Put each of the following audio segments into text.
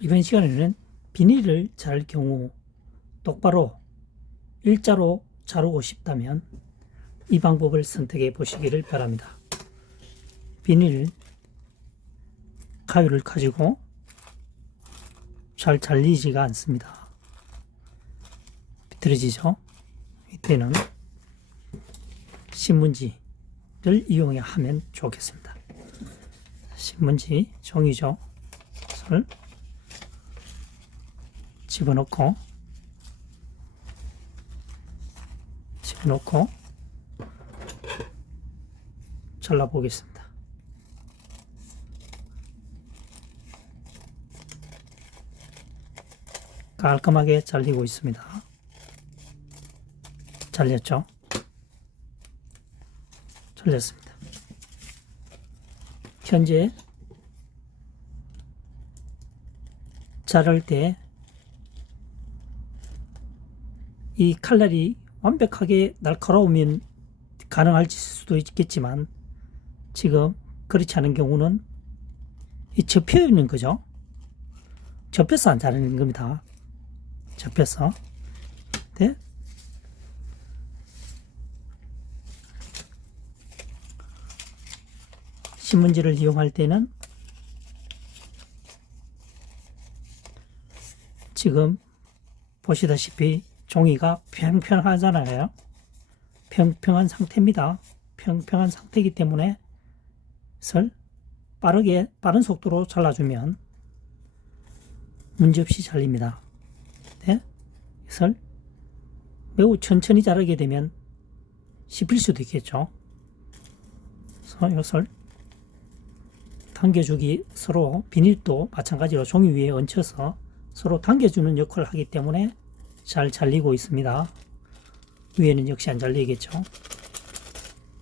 이번 시간에는 비닐을 자를 경우 똑바로 일자로 자르고 싶다면 이 방법을 선택해 보시기를 바랍니다. 비닐 가위를 가지고 잘 잘리지가 않습니다. 비틀어지죠? 이때는 신문지를 이용해 하면 좋겠습니다. 신문지, 종이죠. 를 집어넣고 잘라보겠습니다. 깔끔하게 잘리고 있습니다. 잘렸죠? 잘렸습니다. 현재 자를 때 이 칼날이 완벽하게 날카로우면 가능할 수도 있겠지만 지금 그렇지 않은 경우는 이 접혀 있는 거죠. 접혀서 안 자르는 겁니다. 접혀서. 네? 신문지를 이용할 때는 지금 보시다시피 종이가 평평하잖아요. 평평한 상태입니다. 평평한 상태이기 때문에 빠른 속도로 잘라주면 문제없이 잘립니다. 네? 이것을 매우 천천히 자르게 되면 씹힐 수도 있겠죠. 그래서 이것을 당겨주기, 서로 비닐도 마찬가지로 종이 위에 얹혀서 서로 당겨주는 역할을 하기 때문에 잘 잘리고 있습니다. 위에는 역시 안 잘리겠죠.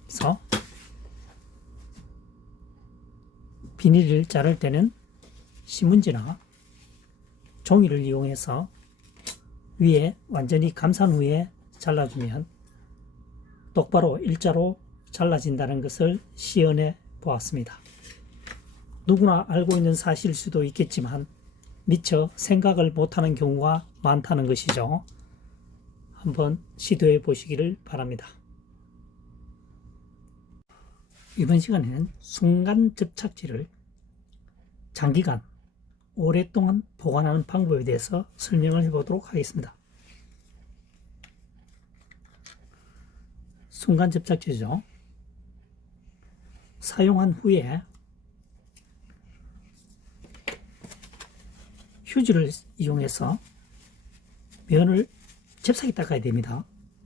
그래서 비닐을 자를 때는 신문지나 종이를 이용해서 위에 완전히 감싼 후에 잘라주면 똑바로 일자로 잘라진다는 것을 시연해 보았습니다. 누구나 알고 있는 사실일 수도 있겠지만 미처 생각을 못하는 경우가 많다는 것이죠. 한번 시도해 보시기를 바랍니다. 이번 시간에는 순간 접착제를 장기간 오랫동안 보관하는 방법에 대해서 설명을 해보도록 하겠습니다. 순간 접착제죠. 사용한 후에 휴지를 이용해서 면을 잽싸게 닦아야 됩니다.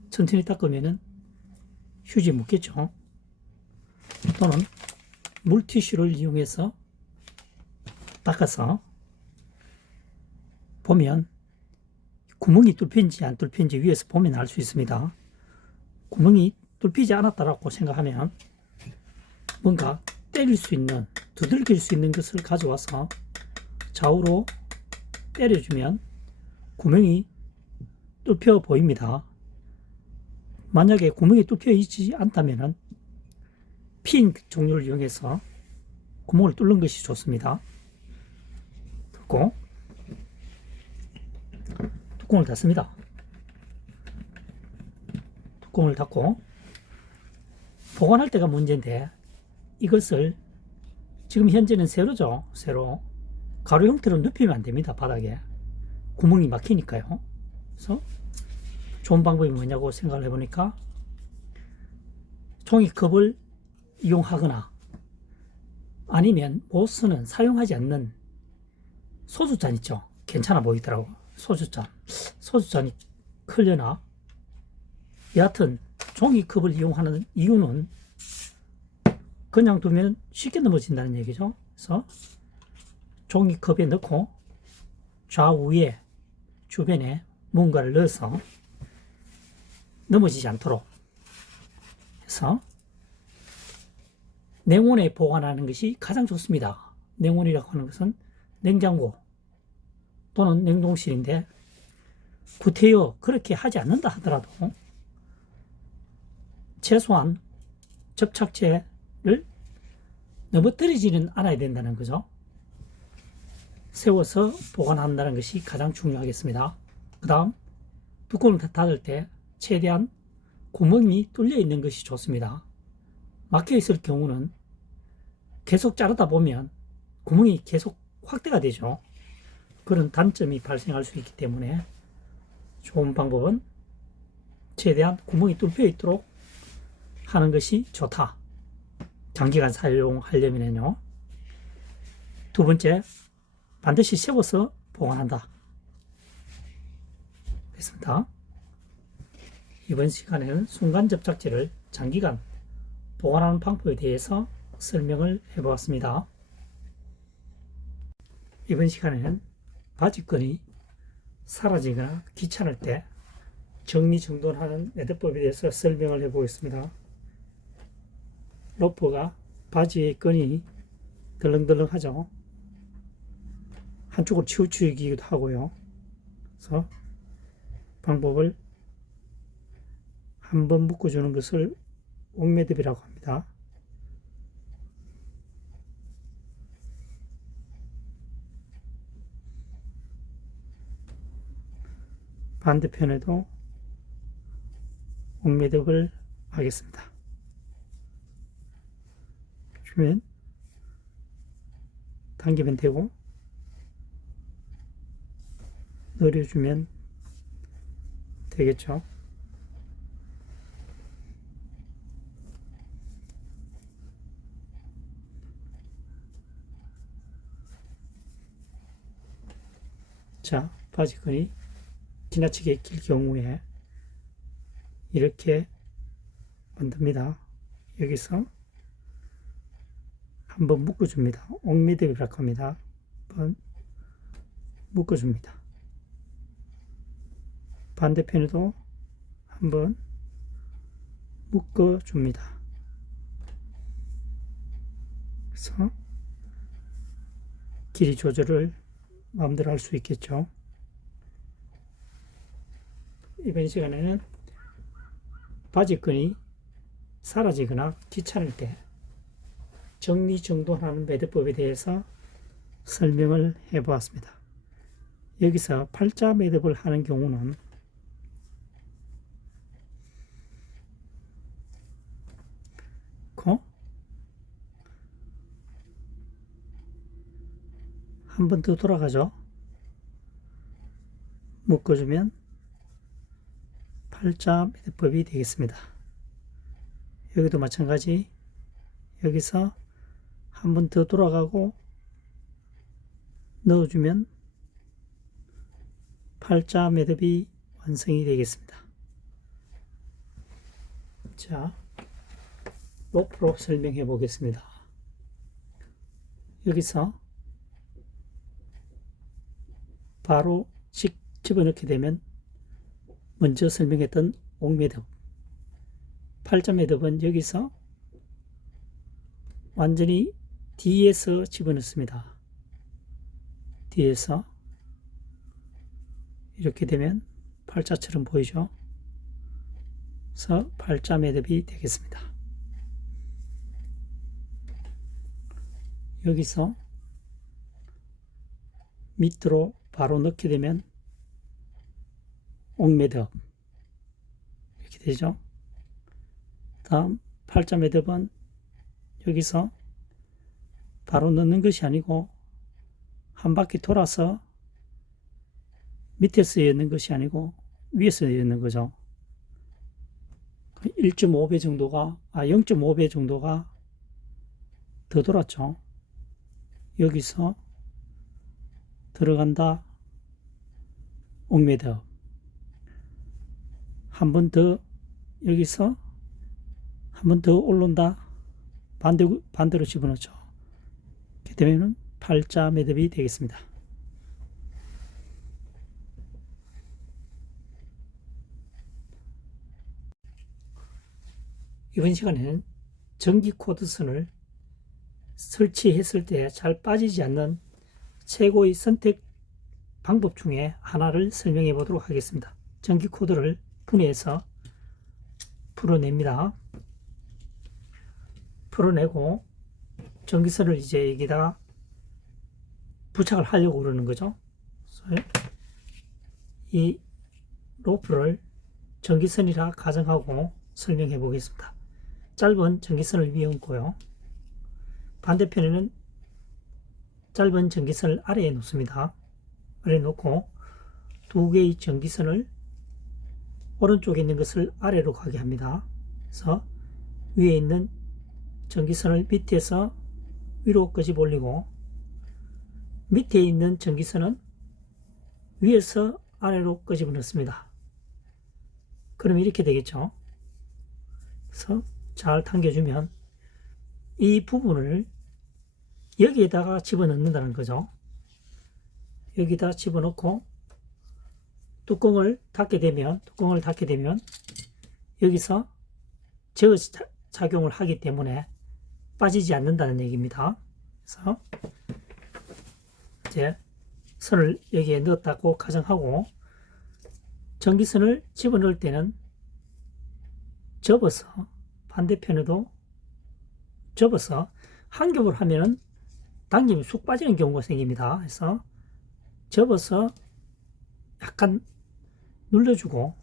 천천히 닦으면 휴지 묻겠죠. 또는 물티슈를 이용해서 닦아서 보면 구멍이 뚫힌지 안 뚫힌지 위에서 보면 알 수 있습니다. 구멍이 뚫히지 않았다고 생각하면 뭔가 때릴 수 있는, 두들길 수 있는 것을 가져와서 좌우로 때려주면 구멍이 뚫혀 보입니다. 만약에 구멍이 뚫혀 있지 않다면 핀 종류를 이용해서 구멍을 뚫는 것이 좋습니다. 그리고 뚜껑을 닫습니다. 뚜껑을 닫고 보관할 때가 문제인데 이것을 지금 현재는 세로죠. 세로. 가로 형태로 눕히면 안 됩니다. 바닥에. 구멍이 막히니까요. 그래서 좋은 방법이 뭐냐고 생각을 해보니까 종이컵을 이용하거나 아니면 못 쓰는, 사용하지 않는 소주잔 있죠. 괜찮아 보이더라고. 소주잔이 클려나 여하튼 종이컵을 이용하는 이유는 그냥 두면 쉽게 넘어진다는 얘기죠. 그래서 종이컵에 넣고 좌우에 주변에 뭔가를 넣어서 넘어지지 않도록 해서 냉온에 보관하는 것이 가장 좋습니다. 냉온이라고 하는 것은 냉장고 또는 냉동실인데 구태여 그렇게 하지 않는다 하더라도 최소한 접착제를 넘어뜨리지는 않아야 된다는 거죠. 세워서 보관한다는 것이 가장 중요하겠습니다. 그 다음 뚜껑을 닫을 때 최대한 구멍이 뚫려 있는 것이 좋습니다. 막혀 있을 경우는 계속 자르다 보면 구멍이 계속 확대가 되죠. 그런 단점이 발생할 수 있기 때문에 좋은 방법은 최대한 구멍이 뚫려 있도록 하는 것이 좋다. 장기간 사용하려면요. 두 번째, 반드시 세워서 보관한다. 됐습니다. 이번 시간에는 순간 접착제를 장기간 보관하는 방법에 대해서 설명을 해보았습니다. 이번 시간에는 바지끈이 사라지거나 귀찮을 때 정리정돈하는 매듭법에 대해서 설명을 해보겠습니다. 로프가 바지의 끈이 덜렁덜렁하죠. 한쪽으로 치우치기도 하고요. 그래서 방법을 한번 묶어주는 것을 옥매듭이라고 합니다. 반대편에도 옥매듭을 하겠습니다. 주면 당기면 되고 늘려주면 되겠죠. 자, 바지끈이 지나치게 길 경우에 이렇게 만듭니다. 여기서 한번 묶어줍니다. 옥매듭이라고 합니다. 한번 묶어줍니다. 반대편에도 한번 묶어줍니다. 그래서 길이 조절을 마음대로 할 수 있겠죠. 이번 시간에는 바지끈이 사라지거나 귀찮을 때 정리정돈하는 매듭법에 대해서 설명을 해보았습니다. 여기서 팔자 매듭을 하는 경우는 한 번 더 돌아가죠. 묶어주면 팔자 매듭법이 되겠습니다. 여기도 마찬가지. 여기서 한 번 더 돌아가고 넣어주면 팔자 매듭이 완성이 되겠습니다. 자, 로프로 설명해 보겠습니다. 여기서 바로 집어넣게 되면 먼저 설명했던 옥매듭, 팔자 매듭은 여기서 완전히 뒤에서 집어넣습니다. 뒤에서 이렇게 되면 팔자처럼 보이죠? 그래서 팔자 매듭이 되겠습니다. 여기서 밑으로 바로 넣게 되면 옥매듭 이렇게 되죠. 다음 팔자 매듭은 여기서 바로 넣는 것이 아니고 한 바퀴 돌아서 밑에서 엮는 것이 아니고 위에서 엮는 거죠. 1.5배 정도가 0.5배 정도가 더 돌았죠. 여기서 들어간다 옥매듭, 한 번 더 여기서 한 번 더 올라온다 반대로 집어넣죠. 이렇게 되면 팔자 매듭이 되겠습니다. 이번 시간에는 전기 코드선을 설치했을 때 잘 빠지지 않는 최고의 선택 방법 중에 하나를 설명해 보도록 하겠습니다. 전기 코드를 분해해서 풀어냅니다. 풀어내고 전기선을 이제 여기다가 부착을 하려고 그러는 거죠. 그래서 이 로프를 전기선이라 가정하고 설명해 보겠습니다. 짧은 전기선을 위에 얹고요. 반대편에는 짧은 전기선을 아래에 놓습니다. 아래에 놓고 두 개의 전기선을 오른쪽에 있는 것을 아래로 가게 합니다. 그래서 위에 있는 전기선을 밑에서 위로 끄집어 올리고 밑에 있는 전기선은 위에서 아래로 끄집어 넣습니다. 그러면 이렇게 되겠죠. 그래서 잘 당겨주면 이 부분을 여기에다가 집어넣는다는 거죠. 여기다 집어넣고 뚜껑을 닫게 되면 여기서 제어 작용을 하기 때문에 빠지지 않는다는 얘기입니다. 그래서 이제 선을 여기에 넣었다고 가정하고 전기선을 집어넣을 때는 접어서 반대편에도 접어서 한 겹을 하면은 당기면 쑥 빠지는 경우가 생깁니다. 그래서 접어서 약간 눌러주고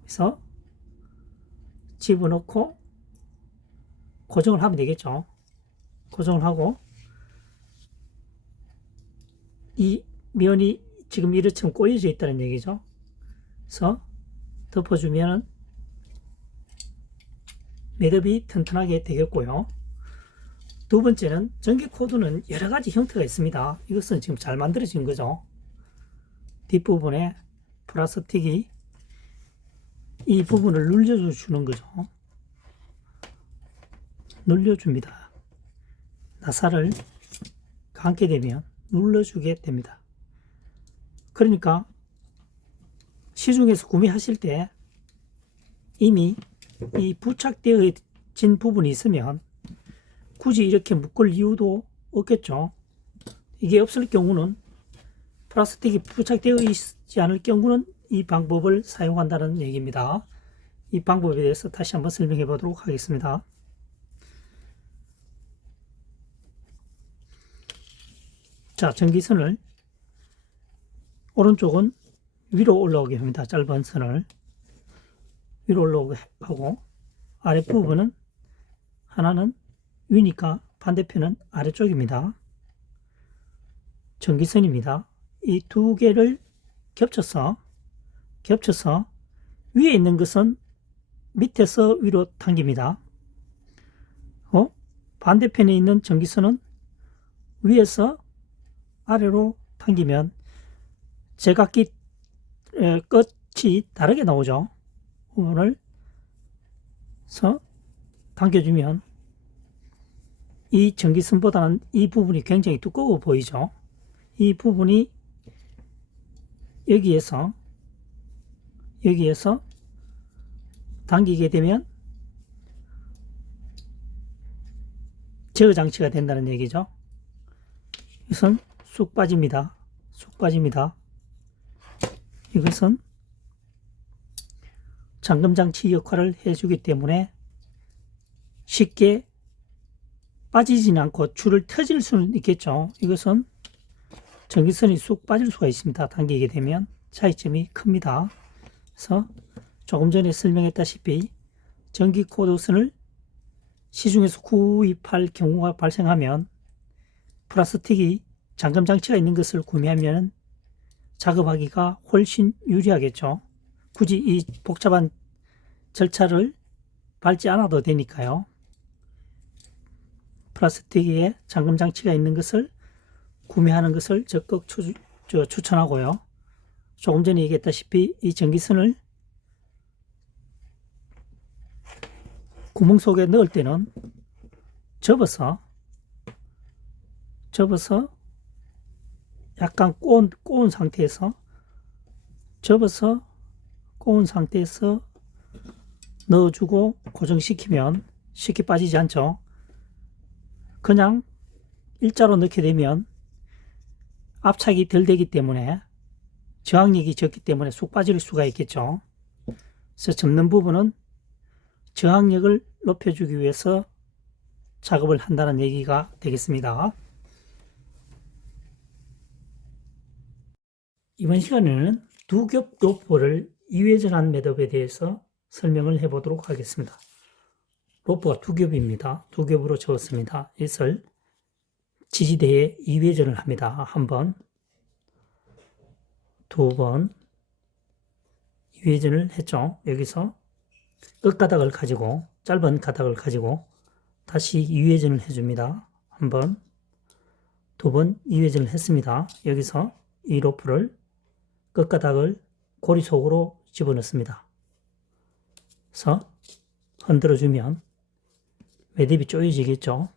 그래서 집어넣고 고정을 하면 되겠죠. 고정을 하고 이 면이 지금 이렇처럼 꼬여져 있다는 얘기죠. 그래서 덮어주면 매듭이 튼튼하게 되겠고요. 두 번째는 전기 코드는 여러 가지 형태가 있습니다. 이것은 지금 잘 만들어진 거죠. 뒷부분에 플라스틱이 이 부분을 눌려주는 거죠. 눌려줍니다. 나사를 감게 되면 눌러주게 됩니다. 그러니까 시중에서 구매하실 때 이미 이 부착되어진 부분이 있으면 굳이 이렇게 묶을 이유도 없겠죠. 이게 없을 경우는 플라스틱이 부착되어 있지 않을 경우는 이 방법을 사용한다는 얘기입니다. 이 방법에 대해서 다시 한번 설명해 보도록 하겠습니다. 자, 전기선을 오른쪽은 위로 올라오게 합니다. 짧은 선을 위로 올라오게 하고 아랫부분은 하나는 위니까 반대편은 아래쪽입니다. 전기선입니다. 이 두 개를 겹쳐서 위에 있는 것은 밑에서 위로 당깁니다. 반대편에 있는 전기선은 위에서 아래로 당기면 제각기 끝이 다르게 나오죠. 부분을 당겨주면 이 전기선보다는 이 부분이 굉장히 두꺼워 보이죠. 이 부분이 여기에서 당기게 되면 제어 장치가 된다는 얘기죠. 이것은 쑥 빠집니다. 이것은 잠금 장치 역할을 해주기 때문에 쉽게 빠지지는 않고 줄을 터질 수는 있겠죠. 이것은 전기선이 쑥 빠질 수가 있습니다. 당기게 되면 차이점이 큽니다. 그래서 조금 전에 설명했다시피 전기 코드선을 시중에서 구입할 경우가 발생하면 플라스틱이 잠금 장치가 있는 것을 구매하면 작업하기가 훨씬 유리하겠죠. 굳이 이 복잡한 절차를 밟지 않아도 되니까요. 플라스틱에 잠금 장치가 있는 것을 구매하는 것을 적극 추천하고요. 조금 전에 얘기했다시피 이 전기선을 구멍 속에 넣을 때는 접어서 약간 꼬운 상태에서 넣어주고 고정시키면 쉽게 빠지지 않죠. 그냥 일자로 넣게 되면 압착이 덜 되기 때문에 저항력이 적기 때문에 쑥 빠질 수가 있겠죠. 그래서 접는 부분은 저항력을 높여주기 위해서 작업을 한다는 얘기가 되겠습니다. 이번 시간에는 두 겹 로프를 이회전한 매듭에 대해서 설명을 해보도록 하겠습니다. 로프가 두 겹입니다. 두 겹으로 접었습니다. 이것을 지지대에 이회전을 합니다. 한 번, 두 번 이회전을 했죠. 여기서 끝가닥을 가지고 짧은 가닥을 가지고 다시 이회전을 해줍니다. 한 번, 두 번 이회전을 했습니다. 여기서 이 로프를 끝가닥을 고리 속으로 집어넣습니다. 그래서 흔들어주면 매듭이 조여지겠죠.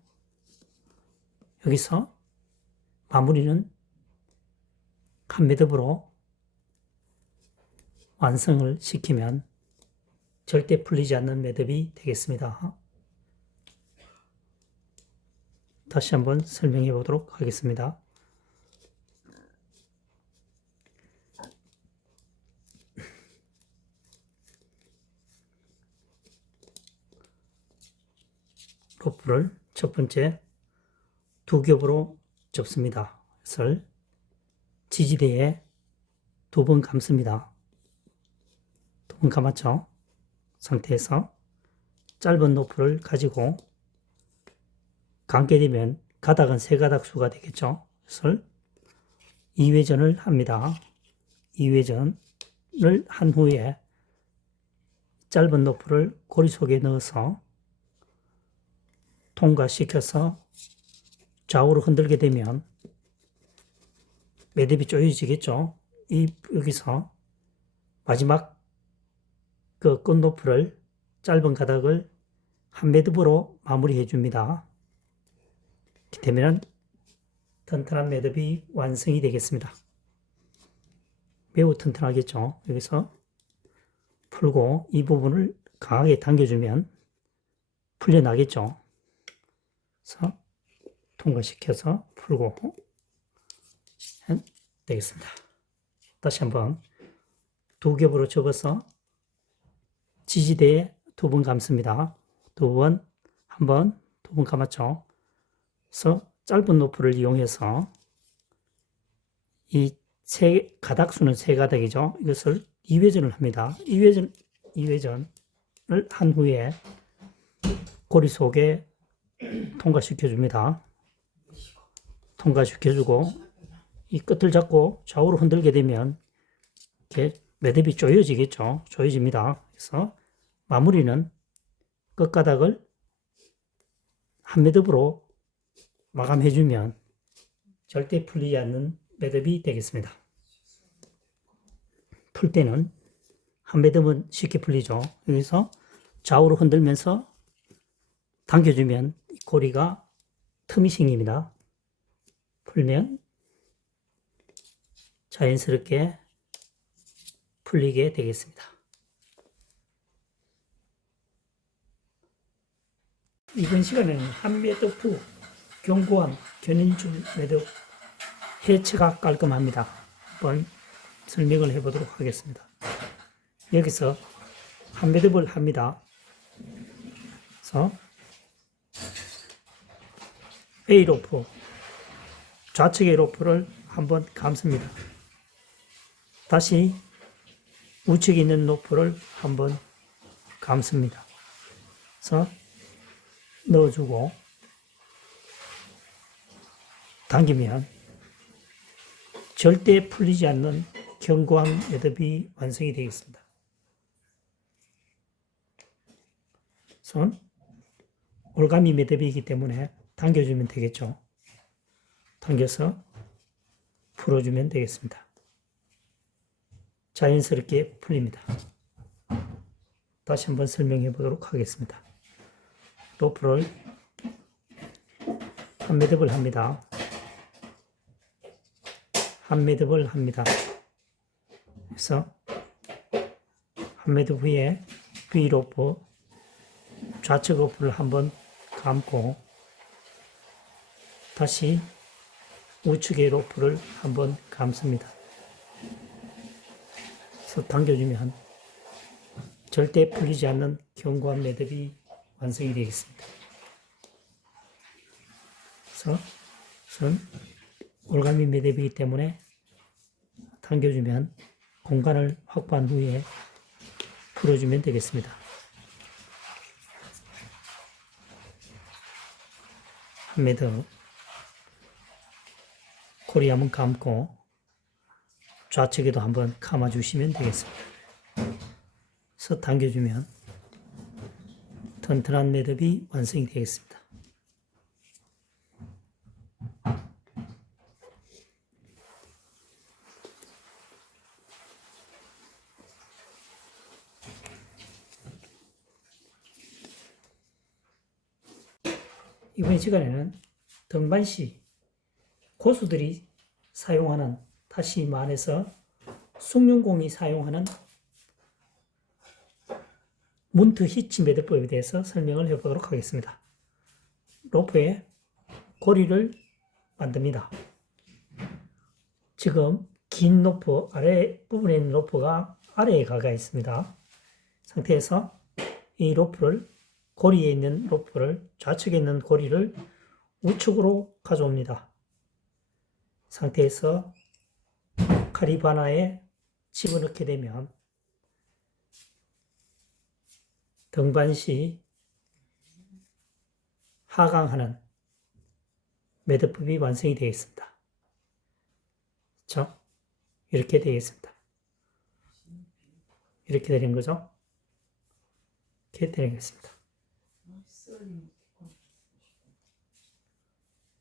여기서 마무리는 한 매듭으로 완성을 시키면 절대 풀리지 않는 매듭이 되겠습니다. 다시 한번 설명해 보도록 하겠습니다. 로프를 첫 번째 두 겹으로 접습니다. 그래서 지지대에 두 번 감습니다. 두 번 감았죠. 상태에서 짧은 로프를 가지고 감게 되면 가닥은 세 가닥 수가 되겠죠. 그래서 이회전을 합니다. 이회전을 한 후에 짧은 로프를 고리 속에 넣어서 통과시켜서 좌우로 흔들게 되면 매듭이 조여지겠죠. 여기서 마지막 그 끝로프를 짧은 가닥을 한 매듭으로 마무리해 줍니다. 이렇게 되면 튼튼한 매듭이 완성이 되겠습니다. 매우 튼튼하겠죠. 여기서 풀고 이 부분을 강하게 당겨주면 풀려나겠죠. 그래서 통과시켜서 풀고 되겠습니다. 다시 한번 두 겹으로 접어서 지지대에 두 번 감습니다. 두 번, 한 번, 두 번 감았죠. 그래서 짧은 로프를 이용해서 이 가닥수는 세 가닥이죠. 이것을 이회전을 합니다. 이회전을 한 후에 고리 속에 통과시켜줍니다. 통과시켜주고 이 끝을 잡고 좌우로 흔들게 되면 이렇게 매듭이 조여지겠죠. 조여집니다. 그래서 마무리는 끝가닥을 한 매듭으로 마감해주면 절대 풀리지 않는 매듭이 되겠습니다. 풀 때는 한 매듭은 쉽게 풀리죠. 여기서 좌우로 흔들면서 당겨주면 고리가 틈이 생깁니다. 풀면 자연스럽게 풀리게 되겠습니다. 이번 시간에는 한 매듭 후 견고한 견인줄 매듭 해체가 깔끔합니다. 한번 설명을 해보도록 하겠습니다. 여기서 한 매듭을 합니다. 그래서 A로프, 좌측의 로프를 한번 감습니다. 다시 우측에 있는 로프를 한번 감습니다. 그래서 넣어주고 당기면 절대 풀리지 않는 견고한 매듭이 완성이 되겠습니다. 손 올가미 매듭이기 때문에 당겨주면 되겠죠. 당겨서 풀어주면 되겠습니다. 자연스럽게 풀립니다. 다시 한번 설명해 보도록 하겠습니다. 로프를 한 매듭을 합니다. 한 매듭을 합니다. 그래서 한 매듭 후에 B로프, 좌측 로프를 한번 감고 다시 우측의 로프를 한번 감습니다. 그래서 당겨주면 절대 풀리지 않는 견고한 매듭이 완성이 되겠습니다. 그래서 올가미 매듭이기 때문에 당겨주면 공간을 확보한 후에 풀어주면 되겠습니다. 한 매듭 고리 한번 감고 좌측에도 한번 감아주시면 되겠습니다. 그래서 당겨주면 튼튼한 매듭이 완성이 되겠습니다. 이번 시간에는 등반시 고수들이 사용하는, 다시 말해서 숭늉공이 사용하는 문트 히치 매듭법에 대해서 설명을 해보도록 하겠습니다. 로프에 고리를 만듭니다. 지금 긴 로프, 아래 부분에 있는 로프가 아래에 가가 있습니다. 상태에서 이 로프를, 고리에 있는 로프를, 좌측에 있는 고리를 우측으로 가져옵니다. 상태에서 카리바나에 집어넣게 되면 등반시 하강하는 매듭법이 완성이 되겠습니다. 그렇죠? 이렇게 되겠습니다. 이렇게 되는 거죠. 이렇게 되겠습니다.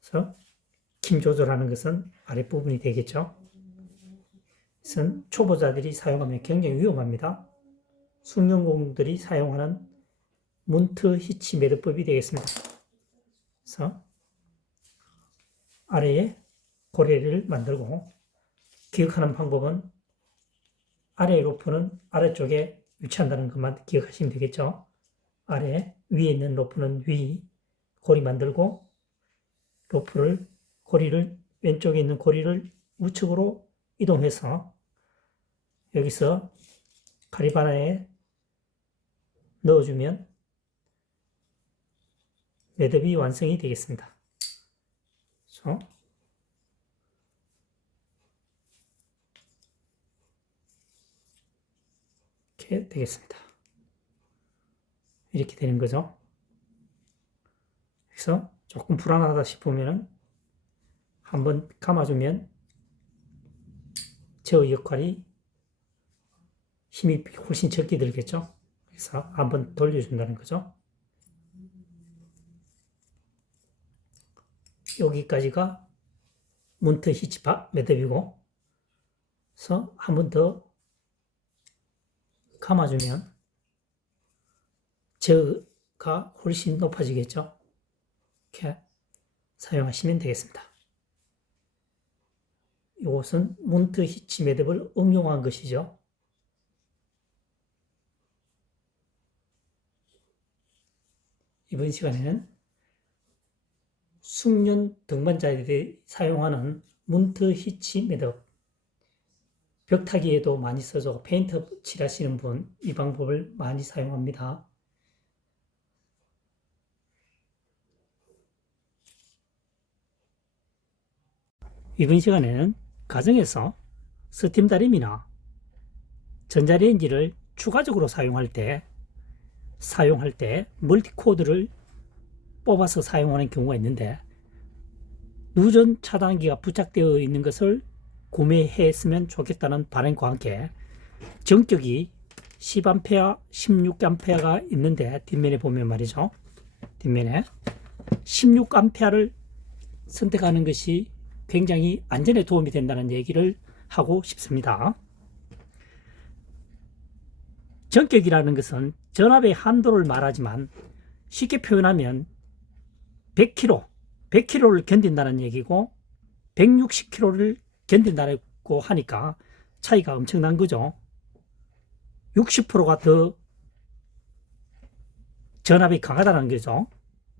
그래서 힘 조절하는 것은 아랫부분이 되겠죠. 이것은 초보자들이 사용하면 굉장히 위험합니다. 숭늉공들이 사용하는 문트 히치 매듭법이 되겠습니다. 그래서 아래에 고리를 만들고, 기억하는 방법은 아래 로프는 아래쪽에 위치한다는 것만 기억하시면 되겠죠. 아래, 위에 있는 로프는 위, 고리 만들고, 고리를, 왼쪽에 있는 고리를 우측으로 이동해서 여기서 카리바나에 넣어주면 매듭이 완성이 되겠습니다. 그렇죠? 이렇게 되겠습니다. 이렇게 되는 거죠. 그래서 조금 불안하다 싶으면 한번 감아주면 제어 역할이 힘이 훨씬 적게 들겠죠. 그래서 한번 돌려준다는 거죠. 여기까지가 문트 히치 매듭이고, 그래서 한 번 더 감아주면 제어가 훨씬 높아지겠죠. 이렇게 사용하시면 되겠습니다. 이것은 문트 히치 매듭을 응용한 것이죠. 이번 시간에는 숙련 등반자들이 사용하는 문트 히치 매듭, 벽타기에도 많이 써서 페인트 칠하시는 분, 이 방법을 많이 사용합니다. 이번 시간에는 가정에서 스팀 다림이나 전자레인지를 추가적으로 사용할 때 멀티코드를 뽑아서 사용하는 경우가 있는데, 누전 차단기가 부착되어 있는 것을 구매했으면 좋겠다는 바람과 함께 전격이 10A, 16A가 있는데, 뒷면에 보면 말이죠. 뒷면에 16A를 선택하는 것이 굉장히 안전에 도움이 된다는 얘기를 하고 싶습니다. 전격이라는 것은 전압의 한도를 말하지만, 쉽게 표현하면 100kg를 견딘다는 얘기고 160kg를 견딘다고 하니까 차이가 엄청난 거죠. 60%가 더 전압이 강하다는 거죠.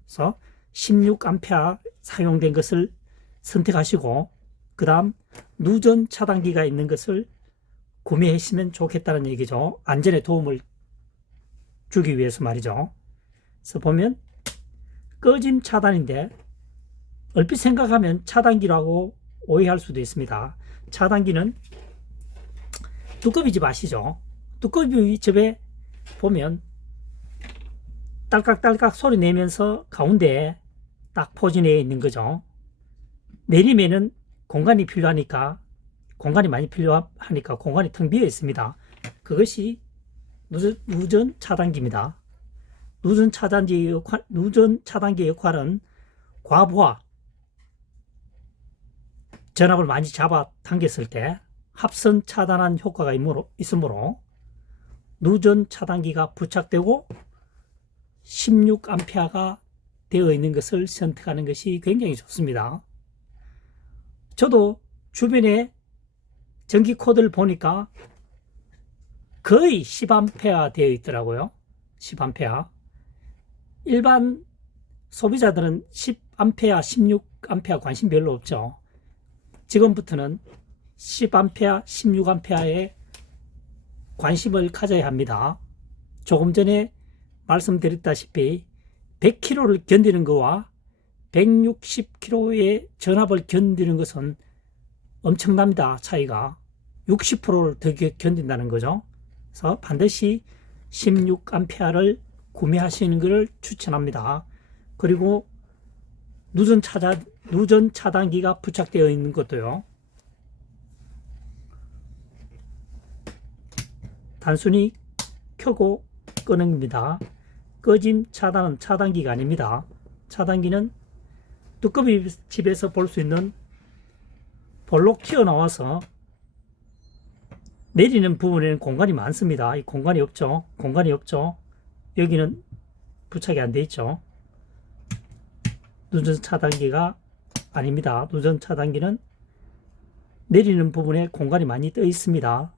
그래서 16A 사용된 것을 선택하시고, 그 다음 누전 차단기가 있는 것을 구매하시면 좋겠다는 얘기죠. 안전에 도움을 주기 위해서 말이죠. 그래서 보면 꺼짐 차단인데, 얼핏 생각하면 차단기라고 오해할 수도 있습니다. 차단기는 두꺼비집 아시죠? 두꺼비집에 보면 딸깍딸깍 소리 내면서 가운데에 딱 포진해 있는 거죠. 내리면은 공간이 필요하니까, 공간이 많이 필요하니까 공간이 텅 비어 있습니다. 그것이 누전 차단기입니다. 누전 차단기의 역할은 과부하, 전압을 많이 잡아 당겼을 때 합선 차단한 효과가 있으므로 누전 차단기가 부착되고 16A가 되어 있는 것을 선택하는 것이 굉장히 좋습니다. 저도 주변에 전기 코드를 보니까 거의 10A 되어 있더라고요. 10A. 일반 소비자들은 10A, 16A 관심 별로 없죠. 지금부터는 10A, 16A에 관심을 가져야 합니다. 조금 전에 말씀드렸다시피 100km를 견디는 것과 160km의 전압을 견디는 것은 엄청납니다. 차이가 60%를 더 견딘다는 거죠. 그래서 반드시 16A를 구매하시는 것을 추천합니다. 그리고 누전 차단기가 부착되어 있는 것도요. 단순히 켜고 끄는입니다. 꺼짐 차단은 차단기가 아닙니다. 차단기는 두꺼비 집에서 볼 수 있는 볼록 튀어나와서 내리는 부분에는 공간이 많습니다. 이 공간이 없죠. 공간이 없죠. 여기는 부착이 안 돼 있죠. 누전 차단기가 아닙니다. 누전 차단기는 내리는 부분에 공간이 많이 떠 있습니다.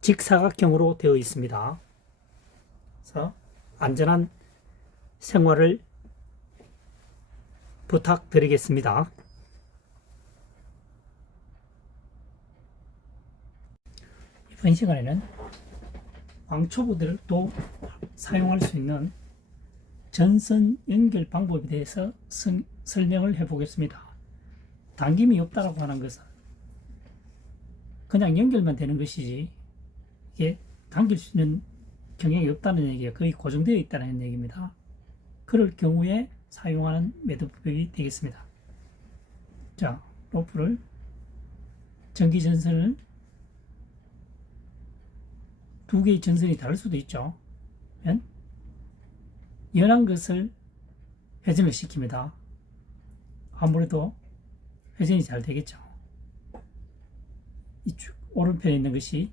직사각형으로 되어 있습니다. 그래서 안전한 생활을 부탁드리겠습니다. 이번 시간에는 왕초보들도 사용할 수 있는 전선 연결 방법에 대해서 설명을 해 보겠습니다. 당김이 없다라고 하는 것은 그냥 연결만 되는 것이지 이게 당길 수 있는 경향이 없다는 얘기가 거의 고정되어 있다는 얘기입니다. 그럴 경우에 사용하는 매듭법이 되겠습니다. 자, 로프를 전기 전선을 두 개의 전선이 다를 수도 있죠. 연한 것을 회전을 시킵니다. 아무래도 회전이 잘 되겠죠. 이쪽 오른편에 있는 것이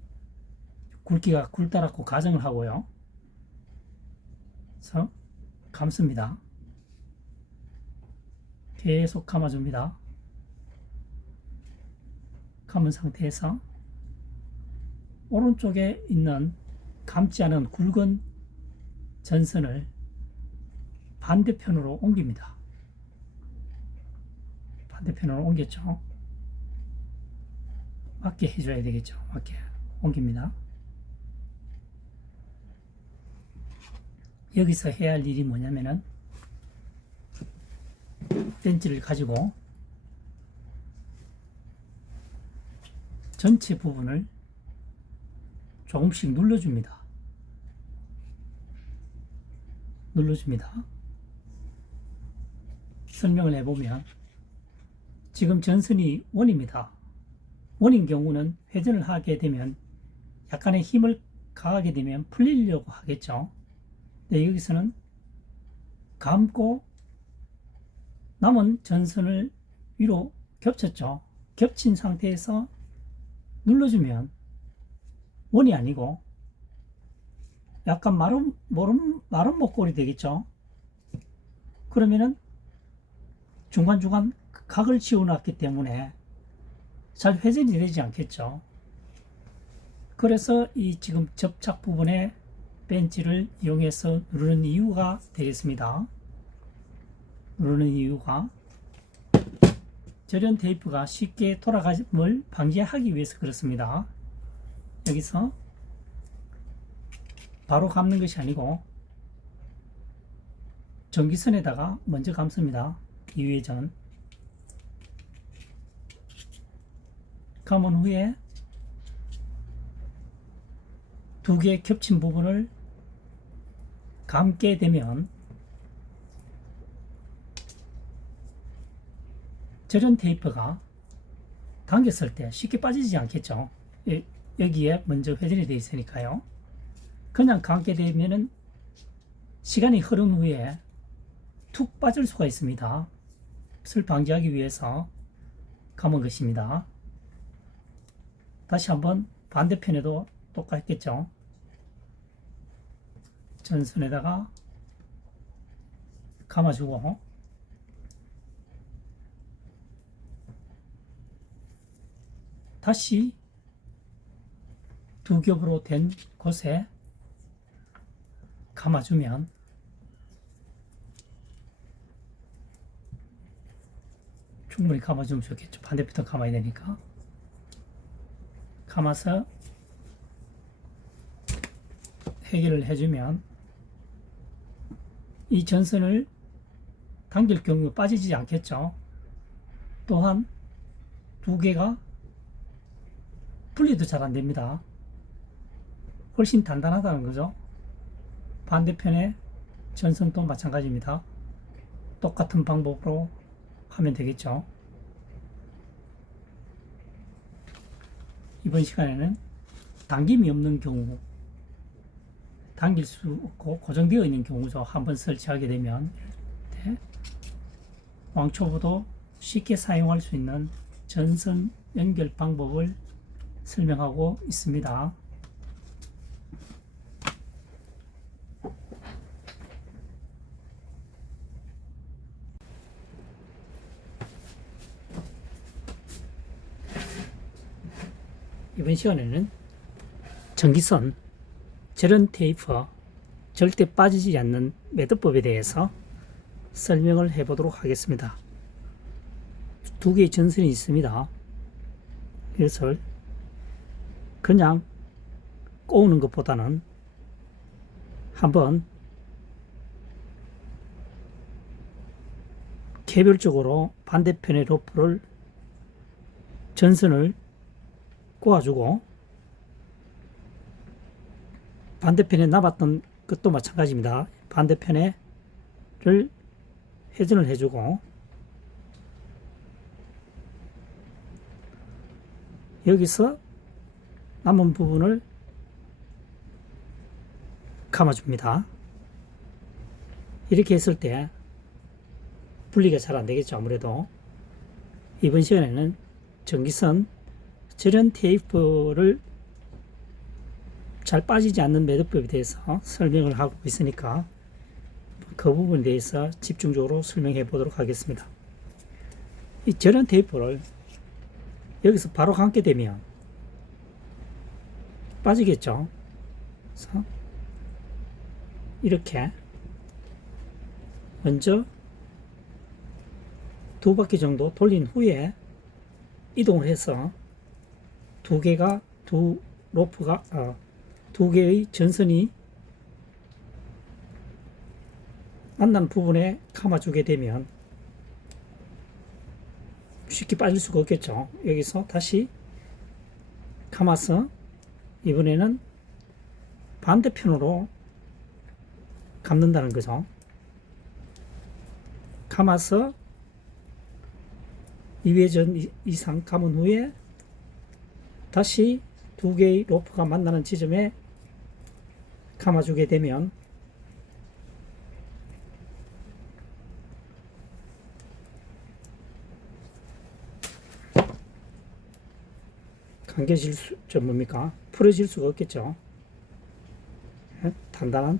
굵기가 굵다라고 가정을 하고요. 그래서 감습니다. 계속 감아줍니다. 감은 상태에서 오른쪽에 있는 감지 않은 굵은 전선을 반대편으로 옮깁니다. 반대편으로 옮겼죠. 맞게 해줘야 되겠죠. 맞게 옮깁니다. 여기서 해야 할 일이 뭐냐면은 벤치를 가지고 전체 부분을 조금씩 눌러줍니다. 설명을 해보면 지금 전선이 원입니다. 원인 경우는 회전을 하게 되면 약간의 힘을 가하게 되면 풀리려고 하겠죠. 근데 여기서는 감고 남은 전선을 위로 겹쳤죠. 겹친 상태에서 눌러주면 원이 아니고 약간 마른 목골이 되겠죠. 그러면은 중간중간 각을 지어놨기 때문에 잘 회전이 되지 않겠죠. 그래서 이 지금 접착 부분에 벤치를 이용해서 누르는 이유가 되겠습니다. 누르는 이유가 절연 테이프가 쉽게 돌아감을 방지하기 위해서 그렇습니다. 여기서 바로 감는 것이 아니고 전기선에다가 먼저 감습니다. 2회전 감은 후에 두 개 겹친 부분을 감게 되면 저런 테이프가 당겼을 때 쉽게 빠지지 않겠죠. 여기에 먼저 회전이 되어 있으니까요. 그냥 감게 되면은 시간이 흐른 후에 툭 빠질 수가 있습니다. 그것을 방지하기 위해서 감은 것입니다. 다시 한번 반대편에도 똑같겠죠. 전선에다가 감아주고 다시 두 겹으로 된 곳에 감아주면 충분히 감아주면 좋겠죠. 반대부터 감아야 되니까. 감아서 해결을 해주면 이 전선을 당길 경우 빠지지 않겠죠. 또한 두 개가 분리도 잘 안 됩니다. 훨씬 단단하다는 거죠. 반대편의 전선도 마찬가지입니다. 똑같은 방법으로 하면 되겠죠. 이번 시간에는 당김이 없는 경우, 당길 수 없고 고정되어 있는 경우죠. 한번 설치하게 되면 왕초보도 쉽게 사용할 수 있는 전선 연결 방법을 설명하고 있습니다. 이번 시간에는 전기선, 절연 테이프, 절대 빠지지 않는 매듭법에 대해서 설명을 해보도록 하겠습니다. 두 개의 전선이 있습니다. 이것을 그냥 꼬우는 것보다는 한번 개별적으로 반대편의 로프를 전선을 꼬아주고 반대편에 남았던 것도 마찬가지입니다. 반대편에를 회전을 해주고 여기서 남은 부분을 감아줍니다. 이렇게 했을 때 분리가 잘 안되겠죠. 아무래도 이번 시간에는 전기선 절연 테이프를 잘 빠지지 않는 매듭법에 대해서 설명을 하고 있으니까 그 부분에 대해서 집중적으로 설명해 보도록 하겠습니다. 이 절연 테이프를 여기서 바로 감게 되면 빠지겠죠. 그래서 이렇게 먼저 두 바퀴 정도 돌린 후에 이동을 해서 두 개의 전선이 만난 부분에 감아주게 되면 쉽게 빠질 수가 없겠죠. 여기서 다시 감아서 이번에는 반대편으로 감는다는 거죠. 감아서 2회전 이상 감은 후에 다시 두 개의 로프가 만나는 지점에 감아주게 되면 감겨질 수, 뭡니까? 풀어질 수가 없겠죠. 단단한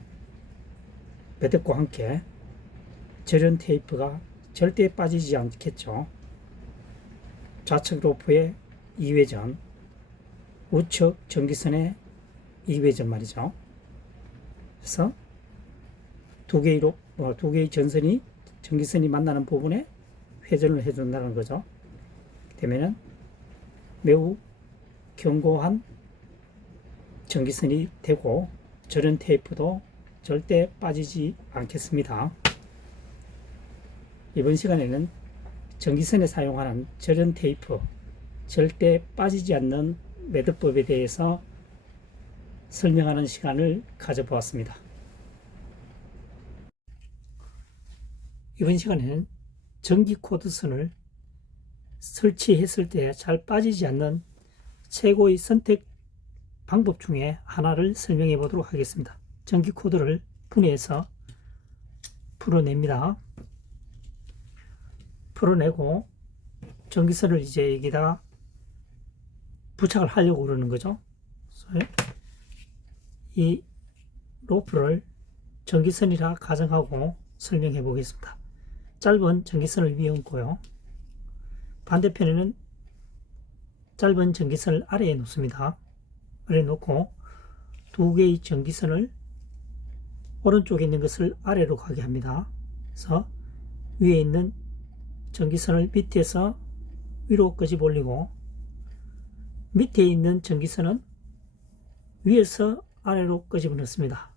매듭과 함께 절연 테이프가 절대 빠지지 않겠죠. 좌측 로프의 2회전, 우측 전기선의 2회전 말이죠. 그래서 두 개의 전선이 전기선이 만나는 부분에 회전을 해준다는 거죠. 되면은 매우 견고한 전기선이 되고 절연 테이프도 절대 빠지지 않겠습니다. 이번 시간에는 전기선에 사용하는 절연 테이프, 절대 빠지지 않는 매듭법에 대해서 설명하는 시간을 가져보았습니다. 이번 시간에는 전기 코드선을 설치했을 때 잘 빠지지 않는 최고의 선택 방법 중에 하나를 설명해 보도록 하겠습니다. 전기 코드를 분해해서 풀어냅니다. 풀어내고 전기선을 이제 여기다가 부착을 하려고 그러는 거죠. 이 로프를 전기선이라 가정하고 설명해 보겠습니다. 짧은 전기선을 위에 얹고요. 반대편에는 짧은 전기선을 아래에 놓습니다. 아래에 놓고 두 개의 전기선을 오른쪽에 있는 것을 아래로 가게 합니다. 그래서 위에 있는 전기선을 밑에서 위로 끄집어 올리고 밑에 있는 전기선은 위에서 아래로 끄집어 넣습니다.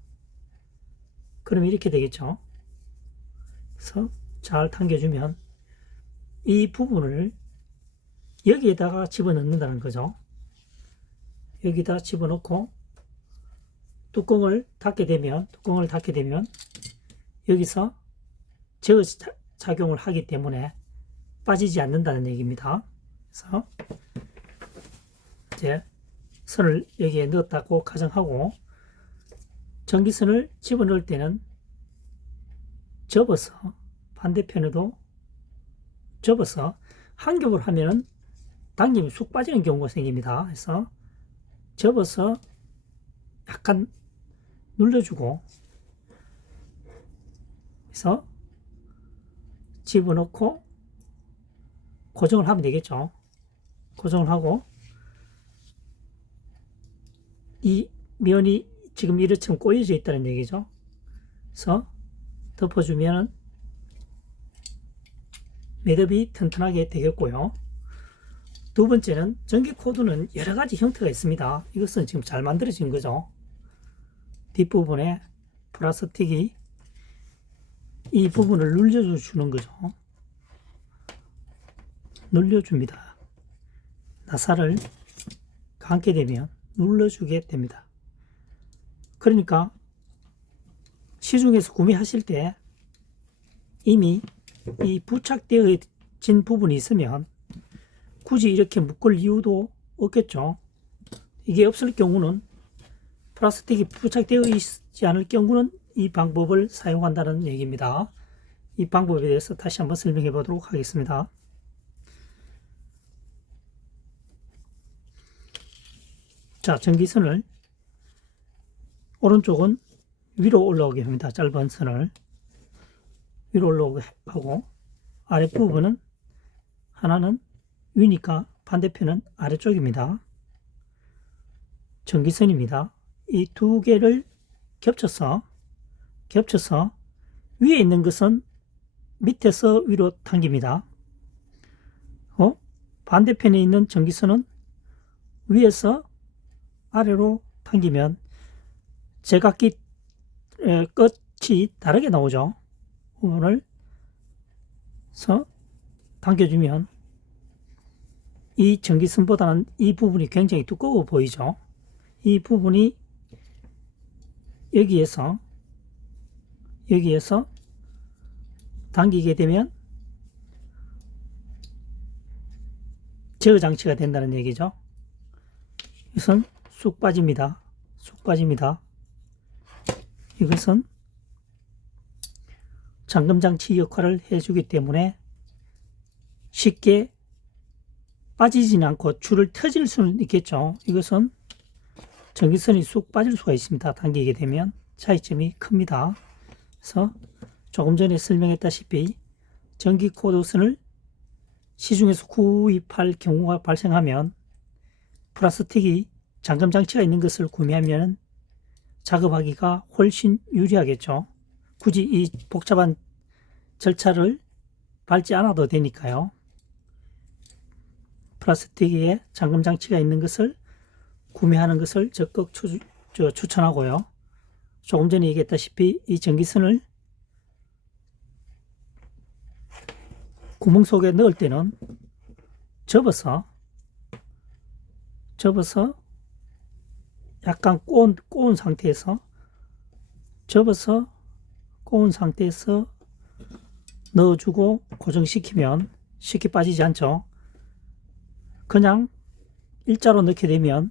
그러면 이렇게 되겠죠. 그래서 잘 당겨주면 이 부분을 여기에다가 집어넣는다는 거죠. 여기다 집어넣고 뚜껑을 닫게 되면 여기서 제어 작용을 하기 때문에 빠지지 않는다는 얘기입니다. 그래서 이제 선을 여기에 넣었다고 가정하고 전기선을 집어넣을 때는 접어서 반대편에도 접어서 한 겹을 하면은 당기면 쑥 빠지는 경우가 생깁니다. 그래서 접어서 약간 눌러주고 그래서 집어넣고 고정을 하면 되겠죠. 고정을 하고 이 면이 지금 이렇처럼 꼬여져 있다는 얘기죠. 그래서 덮어주면 매듭이 튼튼하게 되겠고요. 두 번째는 전기 코드는 여러 가지 형태가 있습니다. 이것은 지금 잘 만들어진 거죠. 뒷부분에 플라스틱이 이 부분을 눌려주는 거죠. 눌려줍니다. 나사를 감게 되면 눌러주게 됩니다. 그러니까 시중에서 구매하실 때 이미 이 부착되어진 부분이 있으면 굳이 이렇게 묶을 이유도 없겠죠. 이게 없을 경우는 플라스틱이 부착되어 있지 않을 경우는 이 방법을 사용한다는 얘기입니다. 이 방법에 대해서 다시 한번 설명해 보도록 하겠습니다. 자, 전기선을 오른쪽은 위로 올라오게 합니다. 짧은 선을 위로 올라오게 하고 아랫부분은 하나는 위니까 반대편은 아래쪽입니다. 전기선입니다. 이 두 개를 겹쳐서 위에 있는 것은 밑에서 위로 당깁니다. 반대편에 있는 전기선은 위에서 아래로 당기면 제각기 끝이 다르게 나오죠. 부분을 당겨주면 이 전기선보다는 이 부분이 굉장히 두꺼워 보이죠. 이 부분이 여기에서 당기게 되면 제어 장치가 된다는 얘기죠. 이것은 쑥 빠집니다. 이것은 잠금 장치 역할을 해주기 때문에 쉽게 빠지지는 않고 줄을 터질 수는 있겠죠. 이것은 전기선이 쑥 빠질 수가 있습니다. 당기게 되면 차이점이 큽니다. 그래서 조금 전에 설명했다시피 전기 코드선을 시중에서 구입할 경우가 발생하면 플라스틱이 잠금 장치가 있는 것을 구매하면 작업하기가 훨씬 유리하겠죠. 굳이 이 복잡한 절차를 밟지 않아도 되니까요. 플라스틱에 잠금 장치가 있는 것을 구매하는 것을 적극 추천하고요. 조금 전에 얘기했다시피 이 전기선을 구멍 속에 넣을 때는 접어서 약간 꼬운 상태에서 접어서 꼬운 상태에서 넣어주고 고정시키면 쉽게 빠지지 않죠. 그냥 일자로 넣게 되면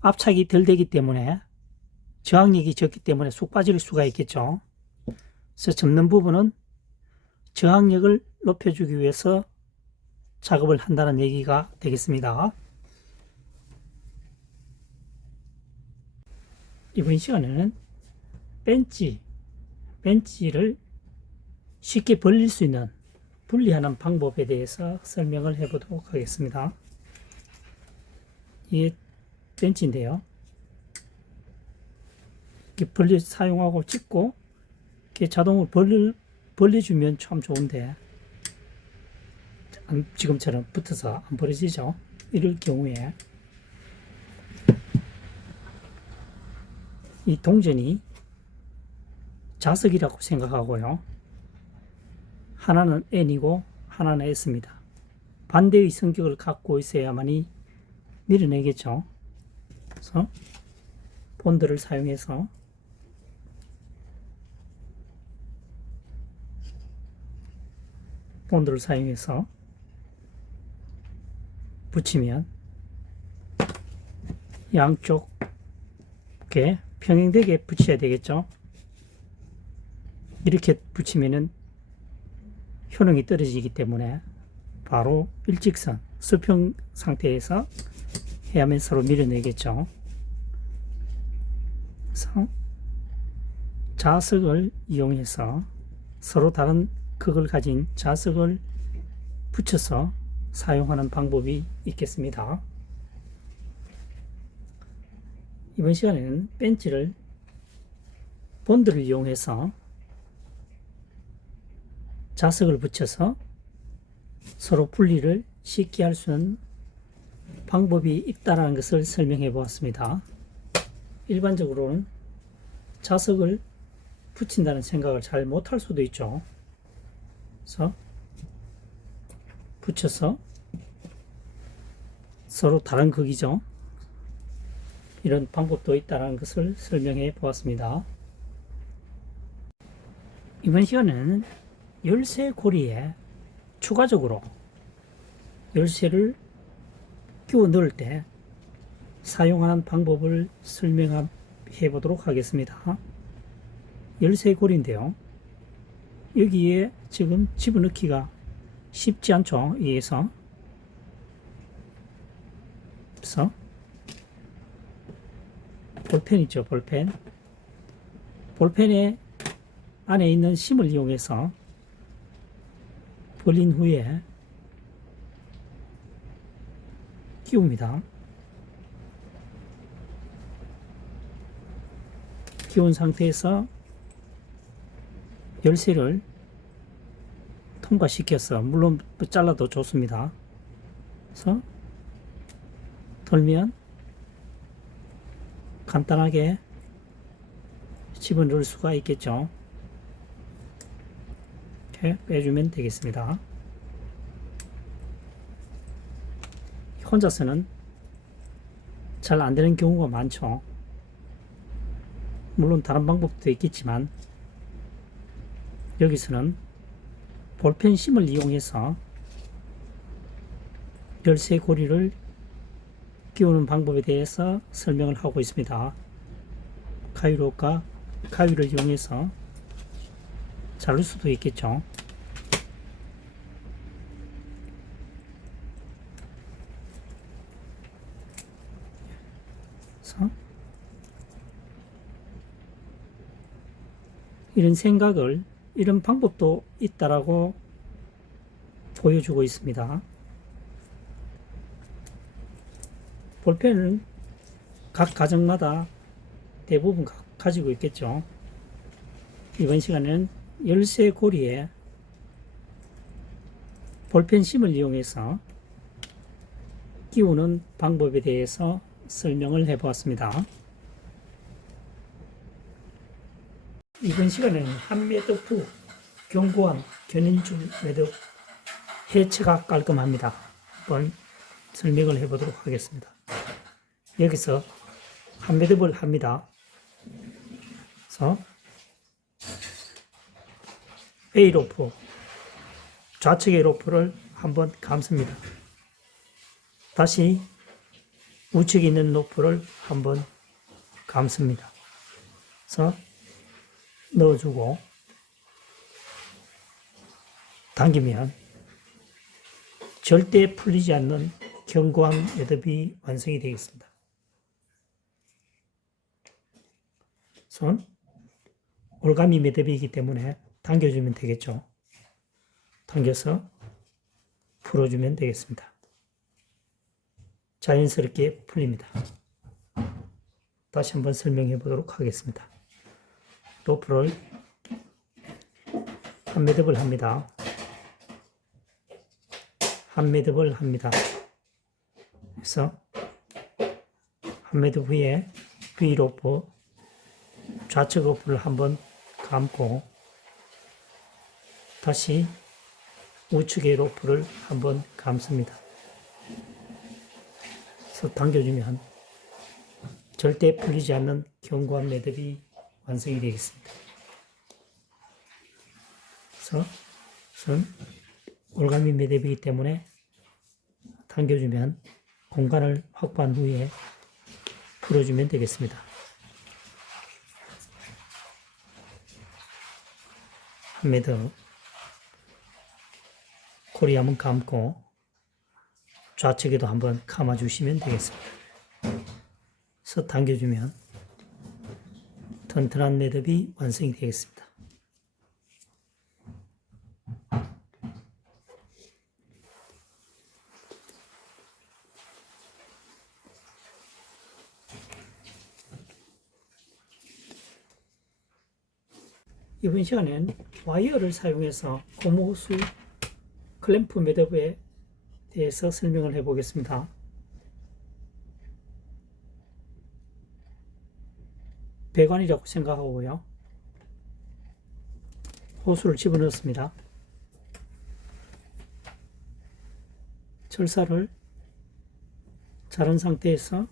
압착이 덜 되기 때문에 저항력이 적기 때문에 쑥 빠질 수가 있겠죠. 그래서 접는 부분은 저항력을 높여주기 위해서 작업을 한다는 얘기가 되겠습니다. 이번 시간에는 벤치를 쉽게 벌릴 수 있는 분리하는 방법에 대해서 설명을 해보도록 하겠습니다. 이게 벤치인데요. 이렇게 사용하고 찍고 이렇게 자동으로 벌려주면 참 좋은데 지금처럼 붙어서 안 벌어지죠. 이럴 경우에 이 동전이 자석이라고 생각하고요. 하나는 N이고 하나는 S입니다. 반대의 성격을 갖고 있어야만이 밀어내겠죠. 그래서 본드를 사용해서 붙이면 양쪽에 평행되게 붙여야 되겠죠. 이렇게 붙이면은 효능이 떨어지기 때문에 바로 일직선 수평 상태에서 해야만 서로 밀어내겠죠. 그래서 자석을 이용해서 서로 다른 극을 가진 자석을 붙여서 사용하는 방법이 있겠습니다. 이번 시간에는 벤치를 본드를 이용해서 자석을 붙여서 서로 분리를 쉽게 할 수 있는 방법이 있다는 것을 설명해 보았습니다. 일반적으로는 자석을 붙인다는 생각을 잘 못할 수도 있죠. 그래서 붙여서 서로 다른 극이죠. 이런 방법도 있다는 것을 설명해 보았습니다. 이번 시간에는 열쇠 고리에 추가적으로 열쇠를 끼워 넣을 때 사용하는 방법을 설명해 보도록 하겠습니다. 열쇠 고리인데요. 여기에 지금 집어넣기가 쉽지 않죠. 위에서. 그래서 볼펜 있죠. 볼펜에 안에 있는 심을 이용해서 벌린 후에 끼웁니다. 끼운 상태에서 열쇠를 통과시켜서 물론 잘라도 좋습니다. 그래서 돌면 간단하게 집어넣을 수가 있겠죠. 이렇게 빼주면 되겠습니다. 혼자서는 잘 안되는 경우가 많죠. 물론 다른 방법도 있겠지만 여기서는 볼펜 심을 이용해서 열쇠 고리를 끼우는 방법에 대해서 설명을 하고 있습니다. 가위를 이용해서 자를 수도 있겠죠. 그래서 이런 방법도 있다라고 보여주고 있습니다. 볼펜은 각 가정마다 대부분 가지고 있겠죠. 이번 시간에는 열쇠 고리에 볼펜 심을 이용해서 끼우는 방법에 대해서 설명을 해 보았습니다. 이번 시간에는 한 매듭 후 견고한 견인줄 매듭 해체가 깔끔합니다. 한번 설명을 해 보도록 하겠습니다. 여기서 한 매듭을 합니다. 그래서 A 로프, 좌측의 로프를 한번 감습니다. 다시 우측에 있는 로프를 한번 감습니다. 그래서 넣어주고 당기면 절대 풀리지 않는 견고한 매듭이 완성이 되겠습니다. 손 올가미 매듭이기 때문에 당겨주면 되겠죠. 당겨서 풀어주면 되겠습니다. 자연스럽게 풀립니다. 다시 한번 설명해 보도록 하겠습니다. 로프를 한 매듭을 합니다. 한 매듭을 합니다. 그래서 한 매듭 후에 B 로프, 좌측 로프를 한번 감고 다시 우측의 로프를 한번 감습니다. 그래서 당겨주면 절대 풀리지 않는 견고한 매듭이 완성이 되겠습니다. 그래서 우선 올가미 매듭이기 때문에 당겨주면 공간을 확보한 후에 풀어주면 되겠습니다. 한 매듭 고리 한번 감고 좌측에도 한번 감아주시면 되겠습니다. 그래서 당겨주면 튼튼한 매듭이 완성이 되겠습니다. 이번 시간엔 와이어를 사용해서 고무호수 클램프 매듭에 대해서 설명을 해 보겠습니다. 배관이라고 생각하고요. 호수를 집어넣습니다. 철사를 자른 상태에서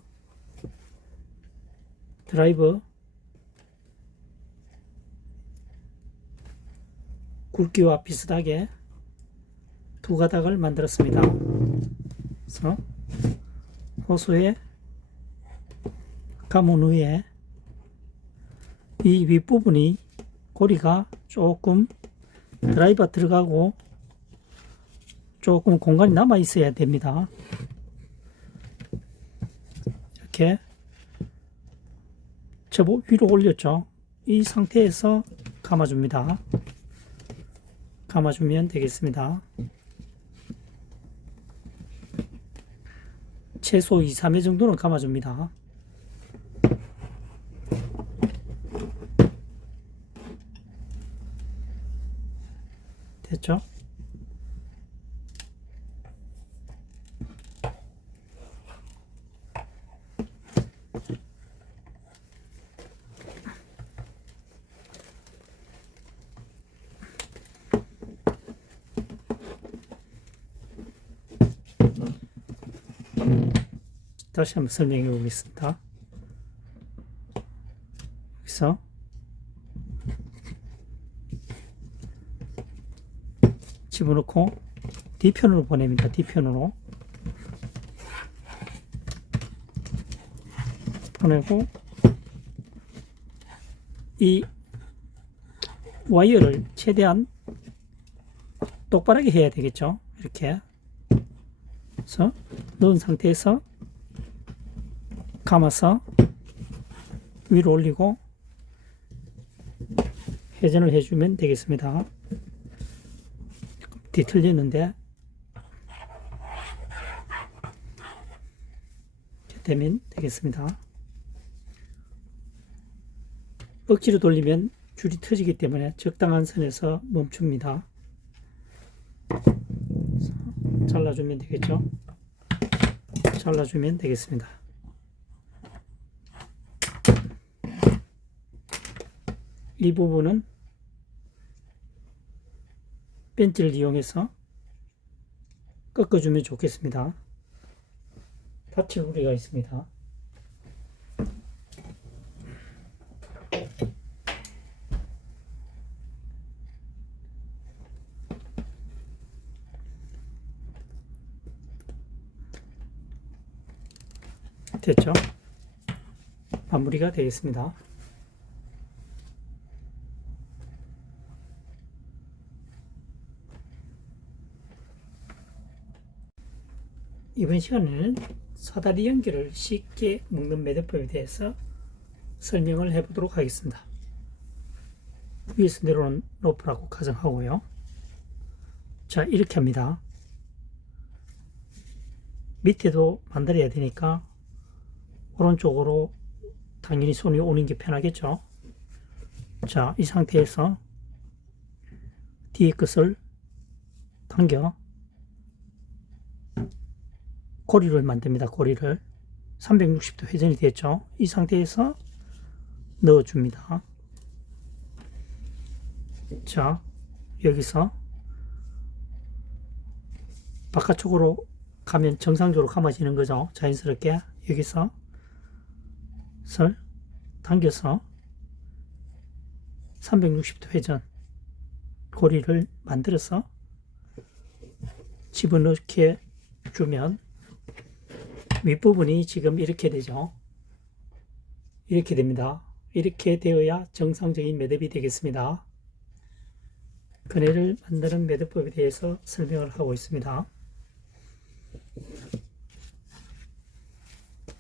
드라이버 굵기와 비슷하게 두 가닥을 만들었습니다. 그래서 호수에 감은 후에 이 윗부분이 고리가 조금 드라이버 들어가고 조금 공간이 남아 있어야 됩니다. 이렇게 접어 위로 올렸죠. 이 상태에서 감아줍니다. 감아주면 되겠습니다. 최소 2, 3회 정도는 감아줍니다. 됐죠? 다시 한번 설명해 보겠습니다. 여기서 집어넣고 뒤편으로 보냅니다. 뒤편으로 보내고 이 와이어를 최대한 똑바르게 해야 되겠죠. 이렇게 그래서 넣은 상태에서 감아서 위로 올리고 회전을 해주면 되겠습니다. 뒤틀리는데 이렇게 되면 되겠습니다. 억지로 돌리면 줄이 터지기 때문에 적당한 선에서 멈춥니다. 잘라주면 되겠죠. 잘라주면 되겠습니다. 이 부분은 벤치를 이용해서 꺾어주면 좋겠습니다. 다칠 우려가 있습니다. 됐죠? 마무리가 되겠습니다. 이번 시간에는 사다리 연결을 쉽게 묶는 매듭법에 대해서 설명을 해보도록 하겠습니다. 위에서 내려오는 로프라고 가정하고요. 자, 이렇게 합니다. 밑에도 만들어야 되니까 오른쪽으로 당연히 손이 오는 게 편하겠죠. 자, 이 상태에서 뒤에 끝을 당겨 고리를 만듭니다. 고리를 360도 회전이 됐죠. 이 상태에서 넣어줍니다. 자, 여기서 바깥쪽으로 가면 정상적으로 감아지는 거죠. 자연스럽게 여기서 설 당겨서 360도 회전 고리를 만들어서 집어넣게 주면 윗부분이 지금 이렇게 되죠. 이렇게 됩니다. 이렇게 되어야 정상적인 매듭이 되겠습니다. 그네를 만드는 매듭법에 대해서 설명을 하고 있습니다.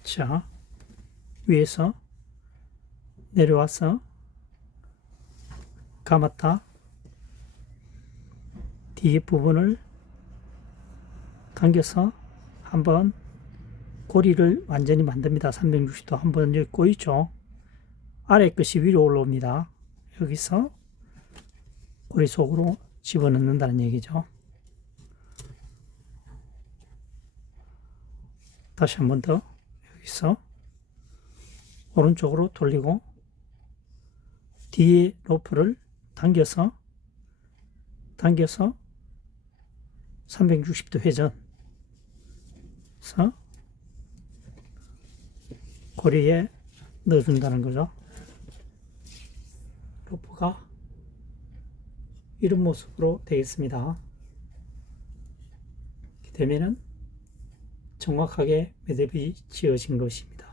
자, 위에서 내려와서 감았다 뒤에 부분을 당겨서 한번 고리를 완전히 만듭니다. 360도 한번 여기 꼬이죠. 아래 끝이 위로 올라옵니다. 여기서 고리 속으로 집어넣는다는 얘기죠. 다시 한 번 더 여기서 오른쪽으로 돌리고 뒤에 로프를 당겨서 360도 회전해서 고리에 넣어준다는 거죠. 로프가 이런 모습으로 되겠습니다. 이렇게 되면은 정확하게 매듭이 지어진 것입니다.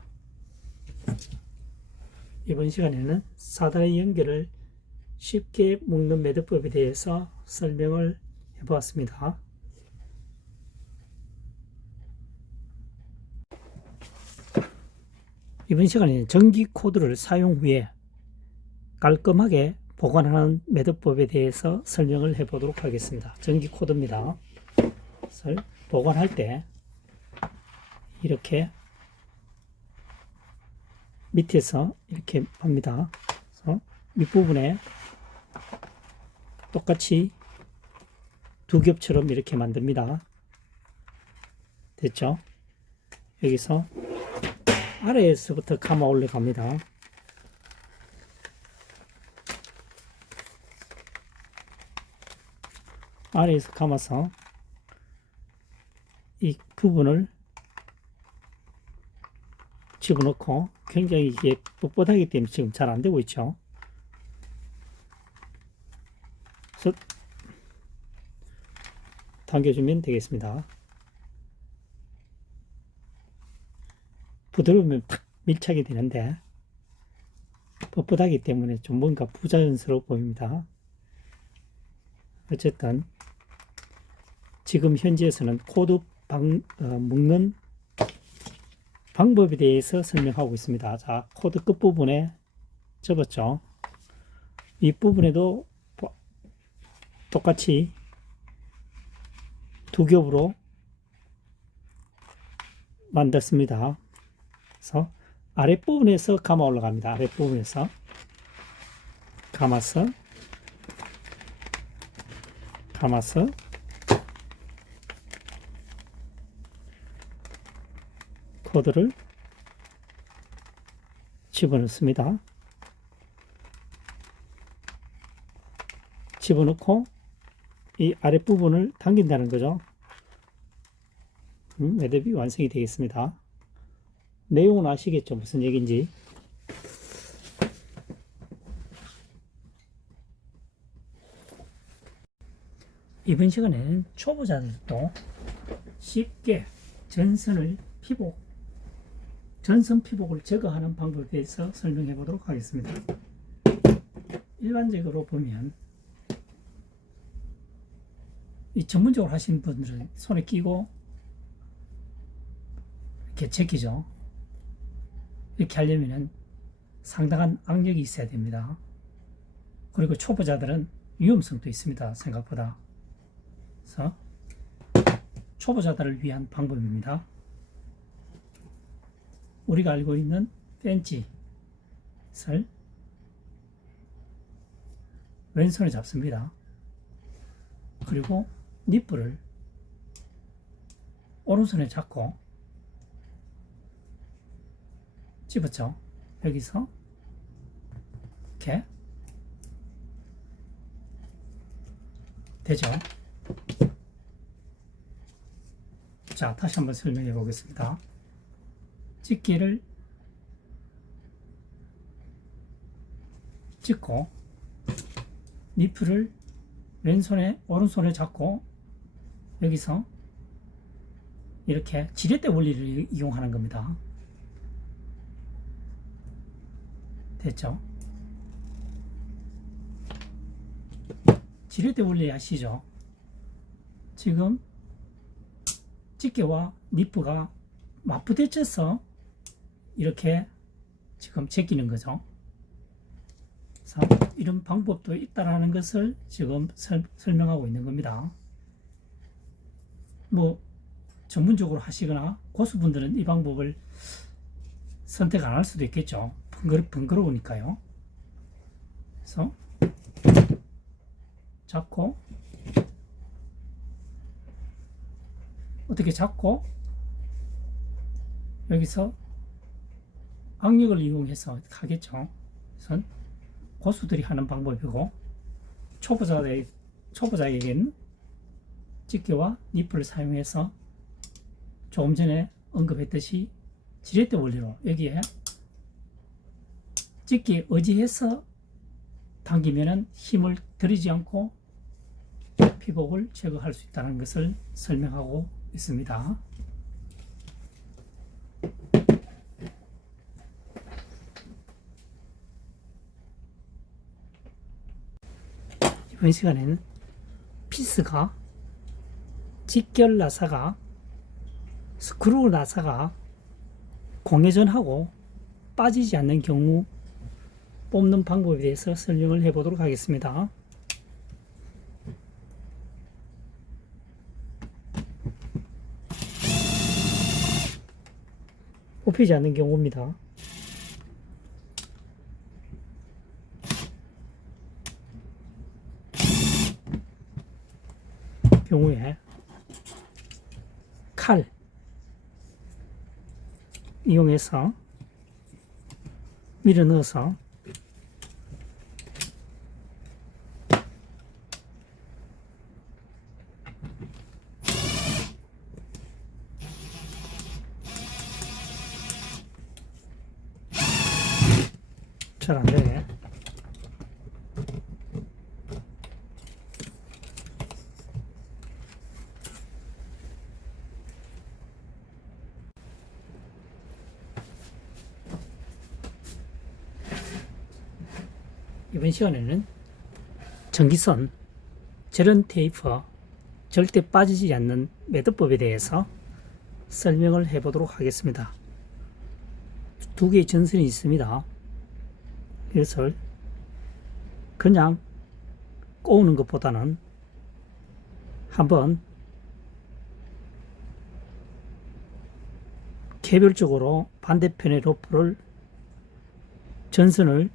이번 시간에는 사다리 연결을 쉽게 묶는 매듭법에 대해서 설명을 해보았습니다. 이번 시간에는 전기 코드를 사용 후에 깔끔하게 보관하는 매듭법에 대해서 설명을 해보도록 하겠습니다. 전기 코드입니다. 보관할 때 이렇게 밑에서 이렇게 합니다. 그래서 밑부분에 똑같이 두 겹처럼 이렇게 만듭니다. 됐죠? 여기서 아래에서부터 감아 올라갑니다. 아래에서 감아서 이 부분을 집어넣고 굉장히 이게 뻣뻣하기 때문에 지금 잘 안 되고 있죠. 그래서 당겨주면 되겠습니다. 부드러우면 팍 밀착이 되는데 뻣뻣하기 때문에 좀 뭔가 부자연스러워 보입니다. 어쨌든 지금 현지에서는 코드 묶는 방법에 대해서 설명하고 있습니다. 자, 코드 끝부분에 접었죠. 윗부분에도 똑같이 두 겹으로 만들었습니다. 그래서 아랫부분에서 감아 올라갑니다. 아랫부분에서 감아서 코드를 집어넣습니다. 집어넣고 이 아랫부분을 당긴다는 거죠. 매듭이 완성이 되겠습니다. 내용은 아시겠죠? 무슨 얘기인지. 이번 시간에는 초보자들도 쉽게 전선을 피복 전선 피복을 제거하는 방법에 대해서 설명해 보도록 하겠습니다. 일반적으로 보면 이 전문적으로 하시는 분들은 손에 끼고 이렇게 제끼죠. 이렇게 하려면은 상당한 악력이 있어야 됩니다. 그리고 초보자들은 위험성도 있습니다. 생각보다. 그래서 초보자들을 위한 방법입니다. 우리가 알고 있는 펜치를 왼손에 잡습니다. 그리고 니프를 오른손에 잡고 집었죠. 여기서 이렇게 되죠. 자, 다시 한번 설명해 보겠습니다. 집게를 찍고 니프를 왼손에 오른손에 잡고 여기서 이렇게 지렛대 원리를 이용하는 겁니다. 됐죠? 지렛대 원리 아시죠? 지금 집게와 니프가 맞부딪혀서 이렇게 지금 제끼는 거죠. 그래서 이런 방법도 있다라는 것을 지금 설명하고 있는 겁니다. 뭐 전문적으로 하시거나 고수분들은 이 방법을 선택 안 할 수도 있겠죠. 번거로우니까요. 그래서 잡고 어떻게 잡고 여기서 악력을 이용해서 하겠죠. 그래서 고수들이 하는 방법이고 초보자에게는 집게와 니프를 사용해서 조금 전에 언급했듯이 지렛대 원리로 여기에 집게에 의지해서 당기면은 힘을 들이지 않고 피복을 제거할 수 있다는 것을 설명하고 있습니다. 이번 시간에는 피스가 직결 나사가 스크루 나사가 공회전하고 빠지지 않는 경우 뽑는 방법에 대해서 설명을 해 보도록 하겠습니다. 뽑히지 않는 경우입니다. 경우에 칼 이용해서 밀어 넣어서 잘 안되네. 이번 시간에는 전기선, 절연 테이프, 절대 빠지지 않는 매듭법에 대해서 설명을 해 보도록 하겠습니다. 두 개의 전선이 있습니다. 이것을 그냥 꼬우는 것보다는 한번 개별적으로 반대편의 로프를 전선을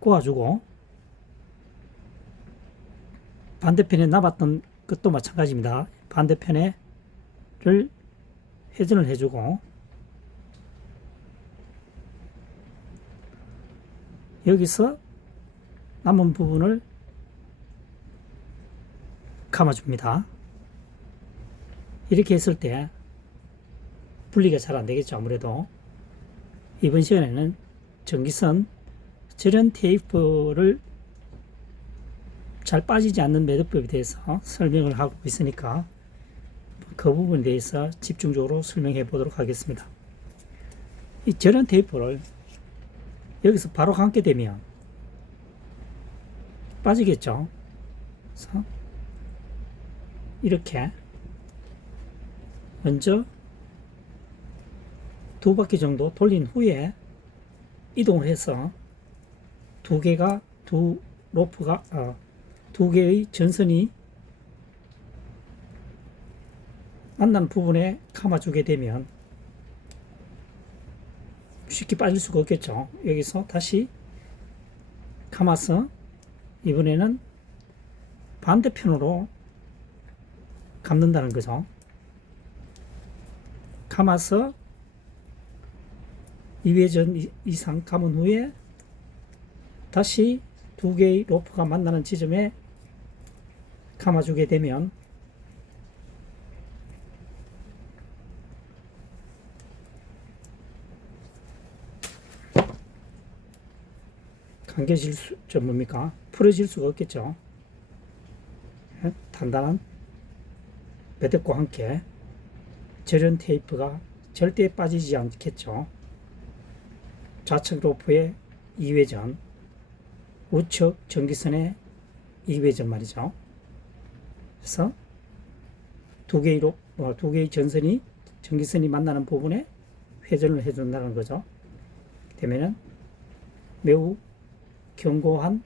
꼬아주고 반대편에 남았던 것도 마찬가지입니다. 반대편에를 회전을 해주고 여기서 남은 부분을 감아줍니다. 이렇게 했을 때 분리가 잘 안되겠죠. 아무래도 이번 시간에는 전기선 절연 테이프를 잘 빠지지 않는 매듭법에 대해서 설명을 하고 있으니까 그 부분에 대해서 집중적으로 설명해 보도록 하겠습니다. 이 절연 테이프를 여기서 바로 감게 되면 빠지겠죠. 그래서 이렇게 먼저 두 바퀴 정도 돌린 후에 이동을 해서 두 개의 전선이 만난 부분에 감아주게 되면 쉽게 빠질 수가 없겠죠. 여기서 다시 감아서 이번에는 반대편으로 감는다는 거죠. 감아서 2회전 이상 감은 후에 다시 두 개의 로프가 만나는 지점에 감아주게 되면 감겨질 뭡니까? 풀어질 수가 없겠죠. 단단한 매듭과 함께 절연 테이프가 절대 빠지지 않겠죠. 좌측 로프의 2회전, 우측 전기선의 2회전 말이죠. 그래서 두 개의 전기선이 만나는 부분에 회전을 해준다는 거죠. 되면은 매우 견고한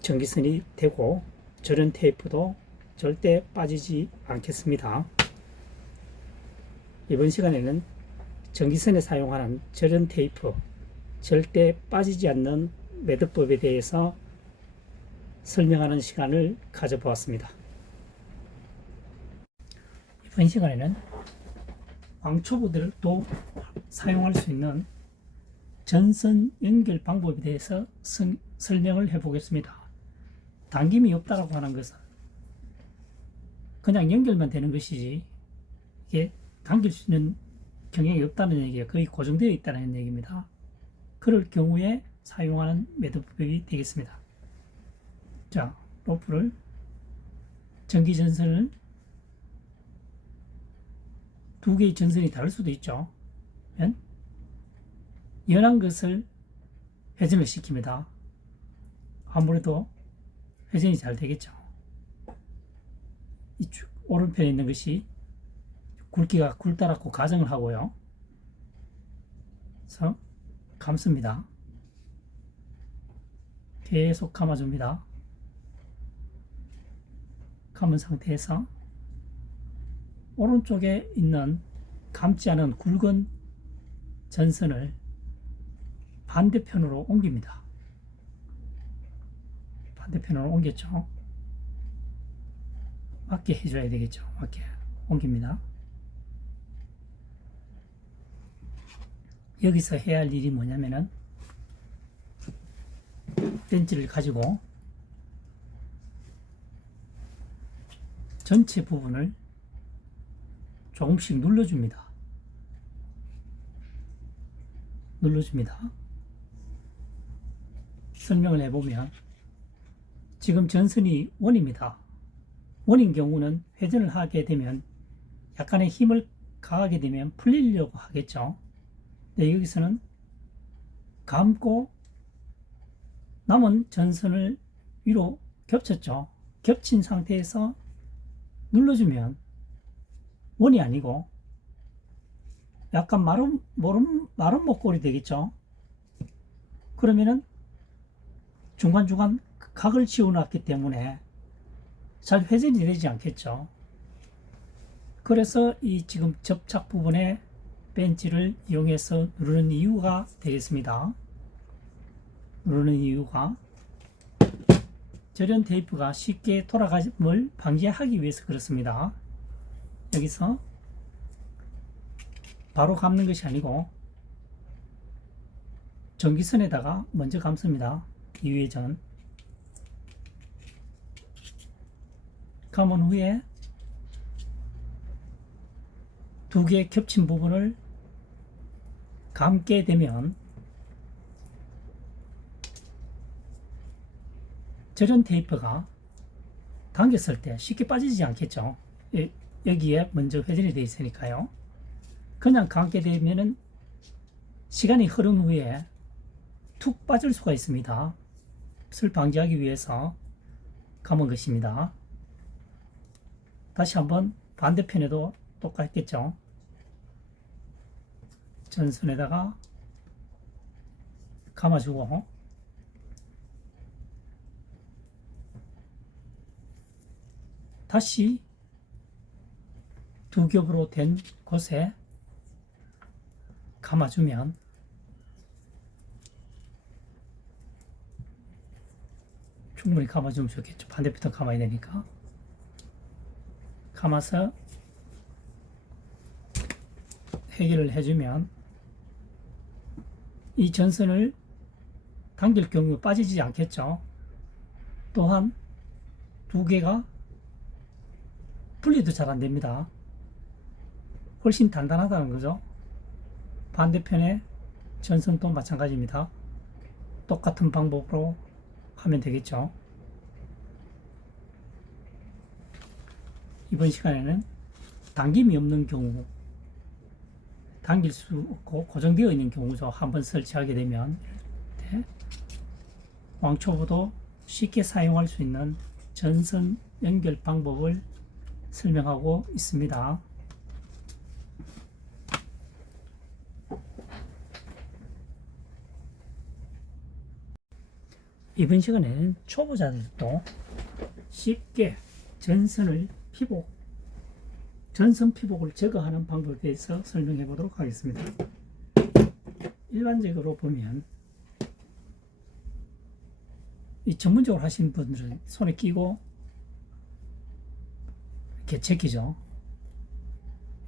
전기선이 되고 절연 테이프도 절대 빠지지 않겠습니다. 이번 시간에는 전기선에 사용하는 절연 테이프, 절대 빠지지 않는 매듭법에 대해서 설명하는 시간을 가져보았습니다. 이번 시간에는 왕초보들도 사용할 수 있는 전선 연결 방법에 대해서 설명을 해보겠습니다. 당김이 없다라고 하는 것은 그냥 연결만 되는 것이지 이게 당길 수 있는 경향이 없다는 얘기가 거의 고정되어 있다는 얘기입니다. 그럴 경우에 사용하는 매듭법이 되겠습니다. 자, 로프를 전기전선을 두 개의 전선이 다를 수도 있죠. 연한 것을 회전을 시킵니다. 아무래도 회전이 잘 되겠죠. 이쪽 오른편에 있는 것이 굵기가 굵다랗고 가정을 하고요. 그래서 감습니다. 계속 감아줍니다. 감은 상태에서 오른쪽에 있는 감지 않은 굵은 전선을 반대편으로 옮깁니다. 반대편으로 옮겼죠. 맞게 해줘야 되겠죠. 맞게 옮깁니다. 여기서 해야 할 일이 뭐냐면은 벤치를 가지고 전체 부분을 조금씩 눌러줍니다. 설명을 해보면 지금 전선이 원입니다. 원인 경우는 회전을 하게 되면 약간의 힘을 가하게 되면 풀리려고 하겠죠. 네, 여기서는 감고 남은 전선을 위로 겹쳤죠. 겹친 상태에서 눌러주면 원이 아니고 약간 마른 목골이 되겠죠. 그러면은 중간중간 각을 지어놨기 때문에 잘 회전이 되지 않겠죠. 그래서 이 지금 접착 부분에 벤치를 이용해서 누르는 이유가 되겠습니다. 누르는 이유가 절연 테이프가 쉽게 돌아감을 방지하기 위해서 그렇습니다. 여기서 바로 감는 것이 아니고 전기선에다가 먼저 감습니다. 2회전 감은 후에 두 개 겹친 부분을 감게 되면 절연 테이프가 당겼을 때 쉽게 빠지지 않겠죠. 여기에 먼저 회전이 되어 있으니까요. 그냥 감게 되면은 시간이 흐른 후에 툭 빠질 수가 있습니다. 를 방지하기 위해서 감은 것입니다. 다시 한번 반대편에도 똑같겠죠. 전선에다가 감아주고 다시 두 겹으로 된 곳에 감아주면 충분히 감아주면 좋겠죠. 반대편도 감아야 되니까. 감아서 해결을 해주면 이 전선을 당길 경우 빠지지 않겠죠. 또한 두 개가 분리도 잘 안됩니다. 훨씬 단단하다는 거죠. 반대편의 전선도 마찬가지입니다. 똑같은 방법으로 하면 되겠죠. 이번 시간에는 당김이 없는 경우, 당길 수 없고 고정되어 있는 경우죠. 한번 설치하게 되면 왕초보도 쉽게 사용할 수 있는 전선 연결 방법을 설명하고 있습니다. 이번 시간에는 초보자들도 쉽게 전선 피복을 제거하는 방법에 대해서 설명해 보도록 하겠습니다. 일반적으로 보면 이 전문적으로 하시는 분들은 손에 끼고 이렇게 제끼죠.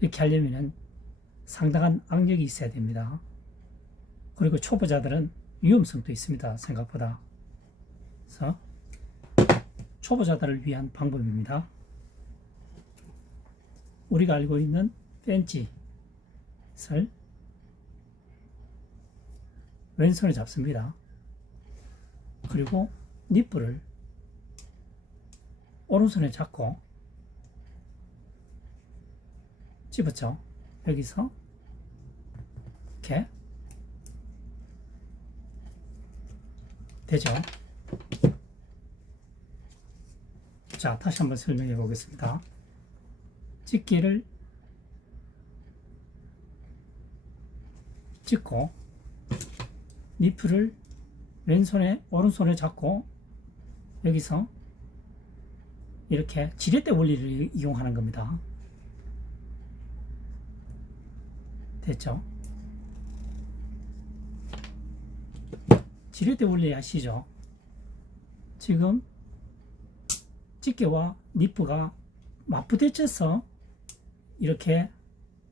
이렇게 하려면 상당한 악력이 있어야 됩니다. 그리고 초보자들은 위험성도 있습니다. 생각보다. 그래서 초보자들을 위한 방법입니다. 우리가 알고 있는 벤치를 왼손에 잡습니다. 그리고 니플을 오른손에 잡고 집었죠. 여기서 이렇게 되죠. 자, 다시 한번 설명해 보겠습니다. 집게를 찍고 니플을 왼손에 오른손에 잡고 여기서 이렇게 지렛대 원리를 이용하는 겁니다. 됐죠? 지렛대 원리 아시죠? 지금 집게와 니프가 맞부딪혀서 이렇게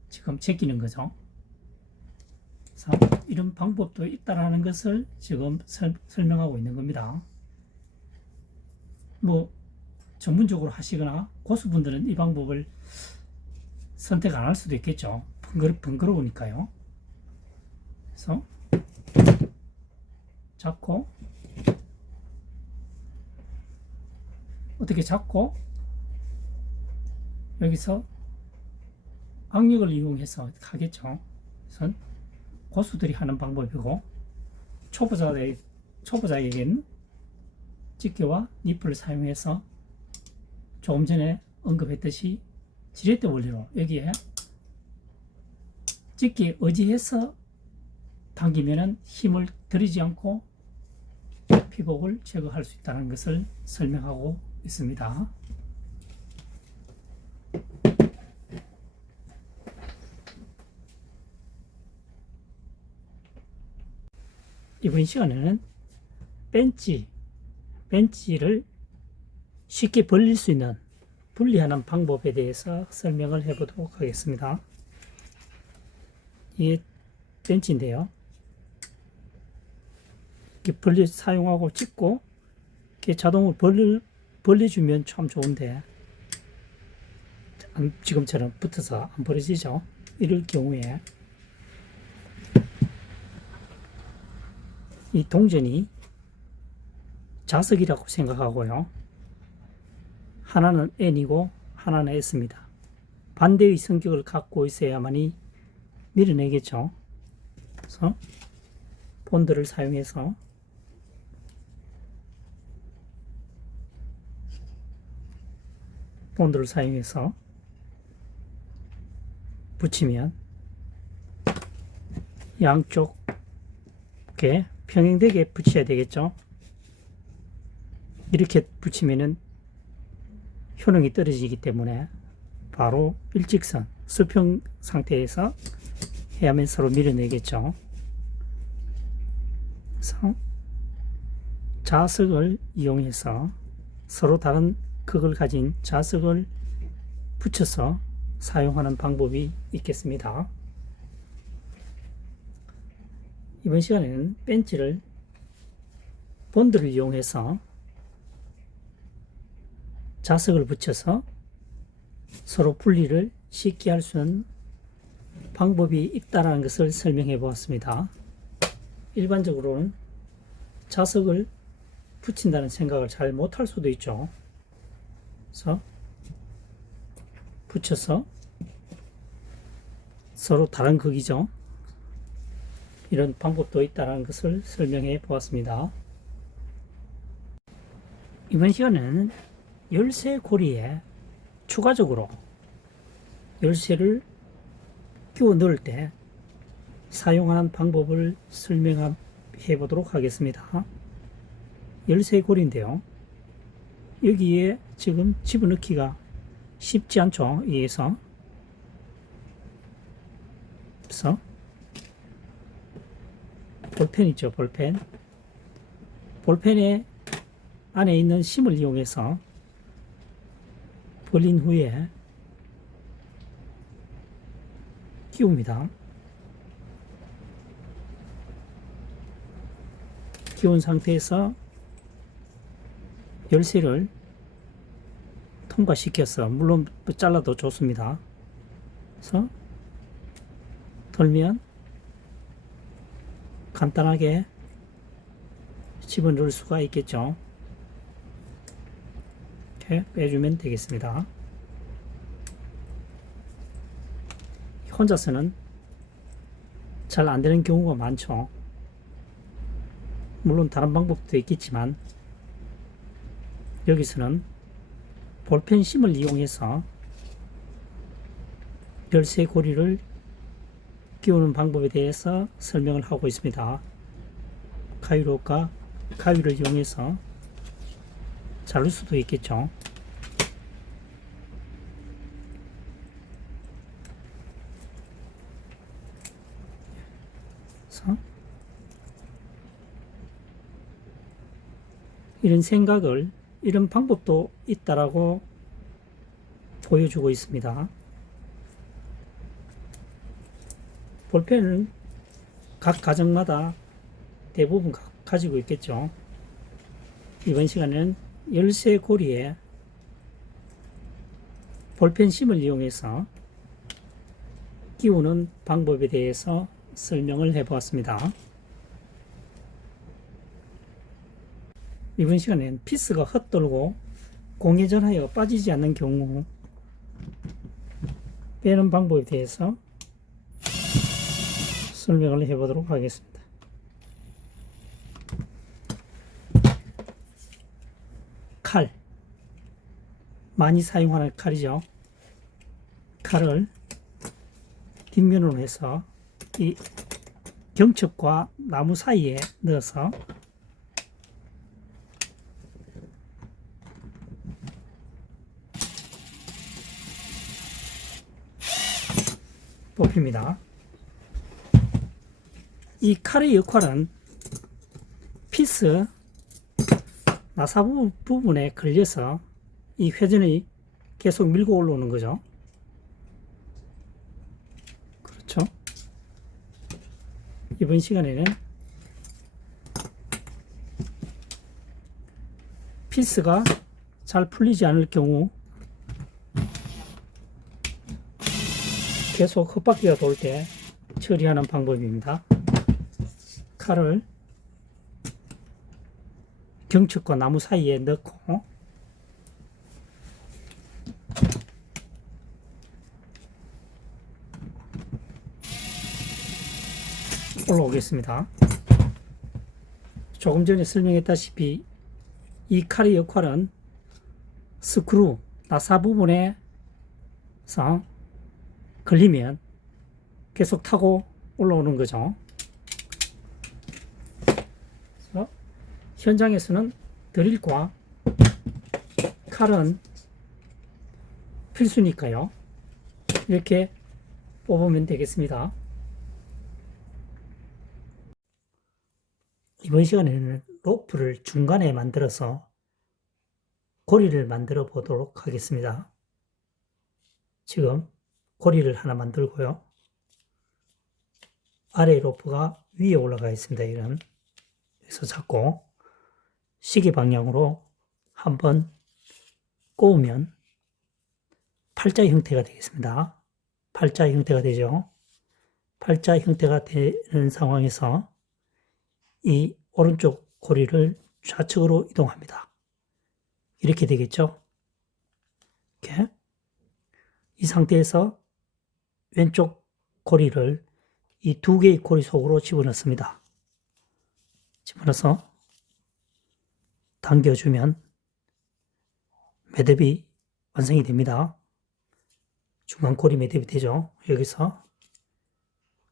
지금 제끼는 거죠. 그래서 이런 방법도 있다라는 것을 지금 설명하고 있는 겁니다. 뭐 전문적으로 하시거나 고수분들은 이 방법을 선택 안 할 수도 있겠죠. 번거로우니까요. 그래서 잡고 어떻게 잡고 여기서 악력을 이용해서 하겠죠. 그래서 고수들이 하는 방법이고 초보자에게는 집게와 니플을 사용해서 조금 전에 언급했듯이 지렛대 원리로 여기에 집게 의지해서 당기면은 힘을 들이지 않고 피복을 제거할 수 있다는 것을 설명하고 있습니다. 이번 시간에는 벤치를 쉽게 벌릴 수 있는 분리하는 방법에 대해서 설명을 해보도록 하겠습니다. 이게 벤치인데요. 이렇게 사용하고 찍고 이렇게 자동으로 벌려주면 참 좋은데 지금처럼 붙어서 안 벌어지죠. 이럴 경우에 이 동전이 자석이라고 생각하고요. 하나는 N이고 하나는 S입니다. 반대의 성격을 갖고 있어야만이 밀어내겠죠. 그래서 본드를 사용해서 붙이면 양쪽에 평행되게 붙여야 되겠죠. 이렇게 붙이면은 효능이 떨어지기 때문에 바로 일직선 수평 상태에서 해야만 서로 밀어내겠죠. 그래서 자석을 이용해서 서로 다른 극을 가진 자석을 붙여서 사용하는 방법이 있겠습니다. 이번 시간에는 벤치를 본드를 이용해서 자석을 붙여서 서로 분리를 쉽게 할 수 있는 방법이 있다는 것을 설명해 보았습니다. 일반적으로는 자석을 붙인다는 생각을 잘 못할 수도 있죠. 그래서 붙여서 서로 다른 극이죠. 이런 방법도 있다는 것을 설명해 보았습니다. 이번 시간에는 열쇠 고리에 추가적으로 열쇠를 끼워 넣을 때 사용하는 방법을 설명해 보도록 하겠습니다. 열쇠 고리인데요. 여기에 지금 집어넣기가 쉽지 않죠. 위에서. 그래서 볼펜 있죠. 볼펜에 안에 있는 심을 이용해서 벌린 후에 끼웁니다. 끼운 상태에서 열쇠를 통과시켜서, 물론 잘라도 좋습니다. 그래서 돌면 간단하게 집어넣을 수가 있겠죠. 이렇게 빼주면 되겠습니다. 혼자서는 잘 안되는 경우가 많죠. 물론 다른 방법도 있겠지만 여기서는 볼펜 심을 이용해서 열쇠 고리를 끼우는 방법에 대해서 설명을 하고 있습니다. 가위를 이용해서 자를 수도 있겠죠. 그래서 이런 생각을, 이런 방법도 있다라고 보여주고 있습니다. 볼펜은 각 가정마다 대부분 가지고 있겠죠. 이번 시간에는 열쇠 고리에 볼펜 심을 이용해서 끼우는 방법에 대해서 설명을 해 보았습니다. 이번 시간에는 피스가 헛돌고 공회전하여 빠지지 않는 경우 빼는 방법에 대해서 설명을 해 보도록 하겠습니다. 칼, 많이 사용하는 칼이죠. 칼을 뒷면으로 해서 이 경첩과 나무 사이에 넣어서 뽑힙니다. 이 칼의 역할은 피스 나사 부분에 걸려서 이 회전이 계속 밀고 올라오는 거죠. 그렇죠. 이번 시간에는 피스가 잘 풀리지 않을 경우 계속 헛바퀴가 돌 때 처리하는 방법입니다. 칼을 경첩과 나무 사이에 넣고 올라오겠습니다. 조금 전에 설명했다시피 이 칼의 역할은 스크루, 나사 부분에서 걸리면 계속 타고 올라오는 거죠. 그래서 현장에서는 드릴과 칼은 필수니까요. 이렇게 뽑으면 되겠습니다. 이번 시간에는 로프를 중간에 만들어서 고리를 만들어 보도록 하겠습니다. 지금 고리를 하나 만들고요. 아래 로프가 위에 올라가 있습니다. 이런 여기서 잡고 시계 방향으로 한번 꼬우면 팔자 형태가 되겠습니다. 팔자 형태가 되죠. 팔자 형태가 되는 상황에서 이 오른쪽 고리를 좌측으로 이동합니다. 이렇게 되겠죠. 이렇게. 이 상태에서 왼쪽 고리를 이 두 개의 고리 속으로 집어넣습니다. 집어넣어서 당겨주면 매듭이 완성이 됩니다. 중간 고리 매듭이 되죠. 여기서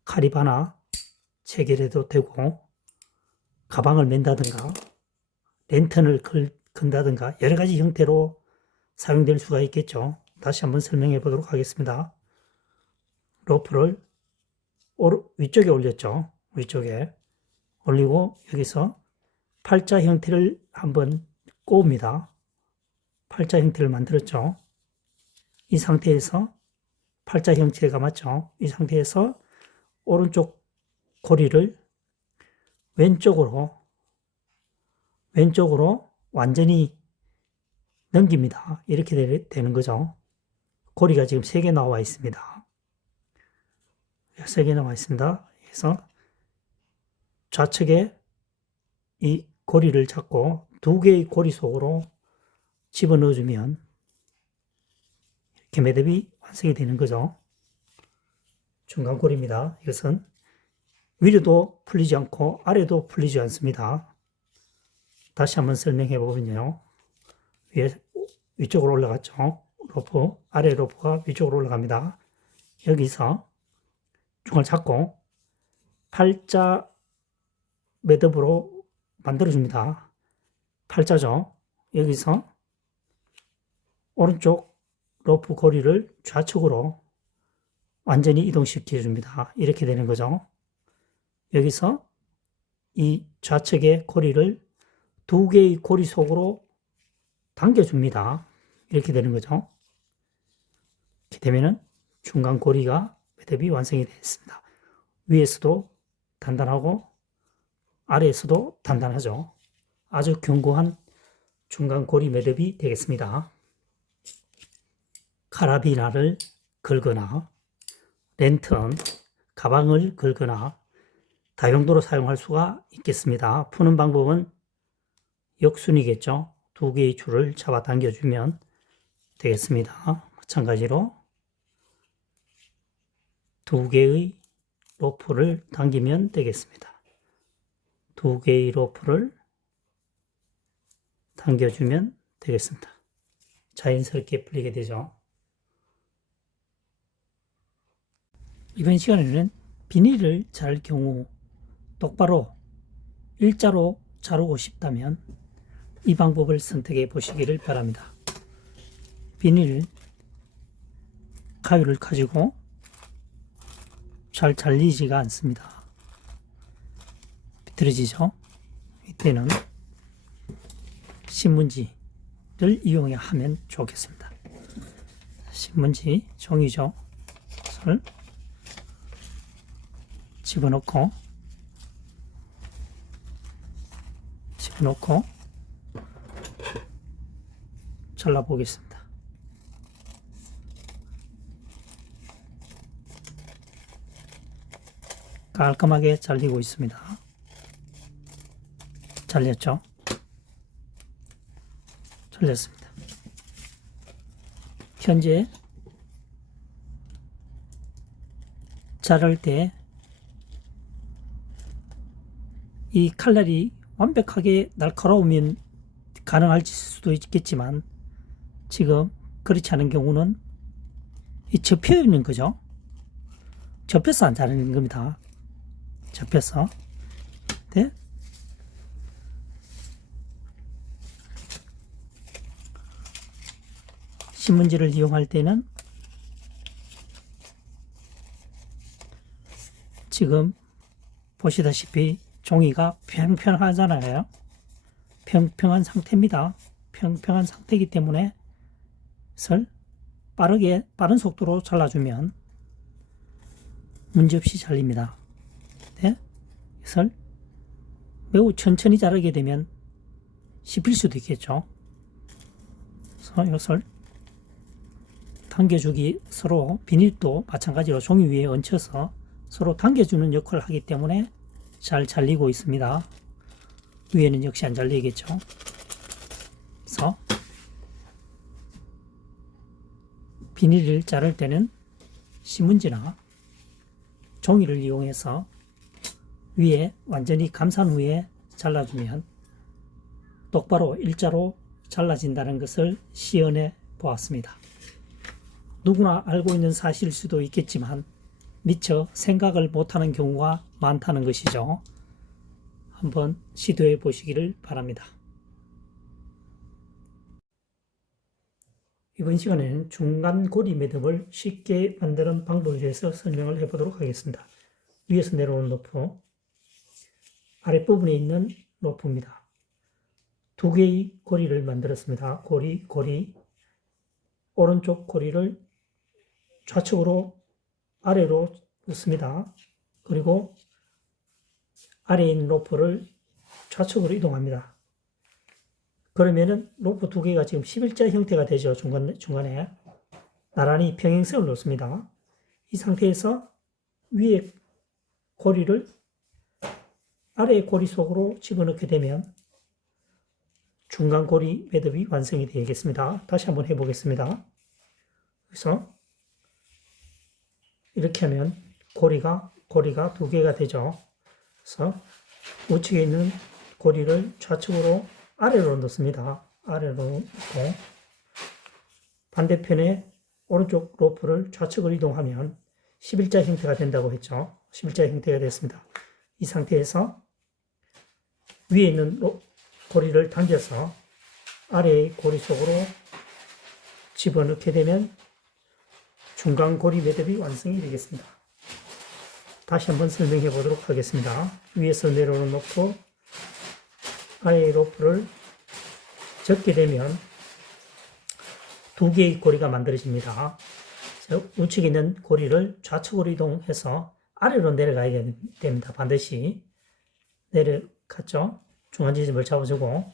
칼입 하나 체결해도 되고, 가방을 맨다든가 랜턴을 건다든가 여러 가지 형태로 사용될 수가 있겠죠. 다시 한번 설명해 보도록 하겠습니다. 로프를 위쪽에 올렸죠. 위쪽에 올리고 여기서 팔자 형태를 한번 꼬웁니다. 팔자 형태를 만들었죠. 이 상태에서 팔자 형태가 맞죠. 이 상태에서 오른쪽 고리를 왼쪽으로 완전히 넘깁니다. 이렇게 되는 거죠. 고리가 지금 3개 나와 있습니다. 3개 나와 있습니다. 그래서 좌측에 이 고리를 잡고 2개의 고리 속으로 집어넣어주면 이렇게 매듭이 완성이 되는 거죠. 중간 고리입니다. 이것은 위로도 풀리지 않고 아래도 풀리지 않습니다. 다시 한번 설명해 보면요. 위쪽으로 올라갔죠. 로프, 아래 로프가 위쪽으로 올라갑니다. 여기서 중을 잡고 팔자 매듭으로 만들어줍니다. 팔자죠. 여기서 오른쪽 로프 고리를 좌측으로 완전히 이동시켜 줍니다. 이렇게 되는 거죠. 여기서 이 좌측의 고리를 2개의 고리 속으로 당겨줍니다. 이렇게 되는 거죠. 이렇게 되면은 중간 고리가 매듭이 완성이 됐습니다. 위에서도 단단하고 아래에서도 단단하죠. 아주 견고한 중간 고리 매듭이 되겠습니다. 카라비나를 걸거나 랜턴, 가방을 걸거나 다용도로 사용할 수가 있겠습니다. 푸는 방법은 역순이겠죠. 2개의 줄을 잡아 당겨주면 되겠습니다. 마찬가지로 2개의 로프를 당기면 되겠습니다. 2개의 로프를 당겨주면 되겠습니다. 자연스럽게 풀리게 되죠. 이번 시간에는 비닐을 자를 경우 똑바로 일자로 자르고 싶다면 이 방법을 선택해 보시기를 바랍니다. 비닐 가위를 가지고 잘 잘리지가 않습니다. 비틀어지죠? 이때는 신문지를 이용해 하면 좋겠습니다. 신문지, 종이죠. 를 집어넣고 잘라보겠습니다. 깔끔하게 잘리고 있습니다. 잘렸죠? 잘렸습니다. 현재 자를 때 이 칼날이 완벽하게 날카로우면 가능할 수도 있겠지만 지금 그렇지 않은 경우는 이 접혀 있는 거죠. 접혀서 안 자르는 겁니다. 접혀서. 네? 신문지를 이용할 때는 지금 보시다시피 종이가 평평하잖아요. 평평한 상태입니다. 평평한 상태이기 때문에 빠른 속도로 잘라주면 문제없이 잘립니다. 네? 이것을 매우 천천히 자르게 되면 씹힐 수도 있겠죠. 그래서 이것을 당겨주기, 서로 비닐도 마찬가지로 종이 위에 얹혀서 서로 당겨주는 역할을 하기 때문에 잘 잘리고 있습니다. 위에는 역시 안 잘리겠죠. 그래서 비닐을 자를 때는 신문지나 종이를 이용해서 위에 완전히 감싼 후에 잘라주면 똑바로 일자로 잘라진다는 것을 시연해 보았습니다. 누구나 알고 있는 사실일 수도 있겠지만 미처 생각을 못하는 경우가 많다는 것이죠. 한번 시도해 보시기를 바랍니다. 이번 시간에는 중간 고리 매듭을 쉽게 만드는 방법에 대해서 설명을 해보도록 하겠습니다. 위에서 내려오는 로프, 아랫부분에 있는 로프입니다. 두 개의 고리를 만들었습니다. 고리, 오른쪽 고리를 좌측으로 아래로 넣습니다. 그리고 아래에 있는 로프를 좌측으로 이동합니다. 그러면은 로프 두 개가 지금 11자 형태가 되죠. 중간에 나란히 평행선을 놓습니다. 이 상태에서 위에 고리를 아래의 고리 속으로 집어넣게 되면 중간 고리 매듭이 완성이 되겠습니다. 다시 한번 해보겠습니다. 그래서 이렇게 하면 고리가 두 개가 되죠. 그래서 우측에 있는 고리를 좌측으로 아래로 넣습니다. 아래로 넣고 반대편에 오른쪽 로프를 좌측으로 이동하면 11자 형태가 된다고 했죠. 11자 형태가 됐습니다. 이 상태에서 위에 있는 고리를 당겨서 아래의 고리 속으로 집어넣게 되면 중간 고리 매듭이 완성이 되겠습니다. 다시 한번 설명해 보도록 하겠습니다. 위에서 내려오는 로프, 아래의 로프를 접게 되면 두 개의 고리가 만들어집니다. 우측에 있는 고리를 좌측으로 이동해서 아래로 내려가야 됩니다. 반드시 내려갔죠. 중간 지점을 잡아주고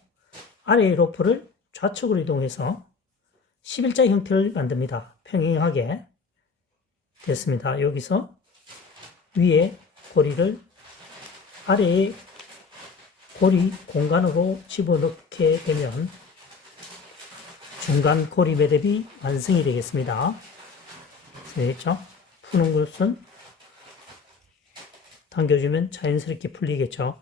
아래의 로프를 좌측으로 이동해서 11자 형태를 만듭니다. 평행하게 됐습니다. 여기서 위에 고리를 아래의 고리 공간으로 집어넣게 되면 중간 고리 매듭이 완성이 되겠습니다. 됐죠? 푸는 것은 당겨주면 자연스럽게 풀리겠죠.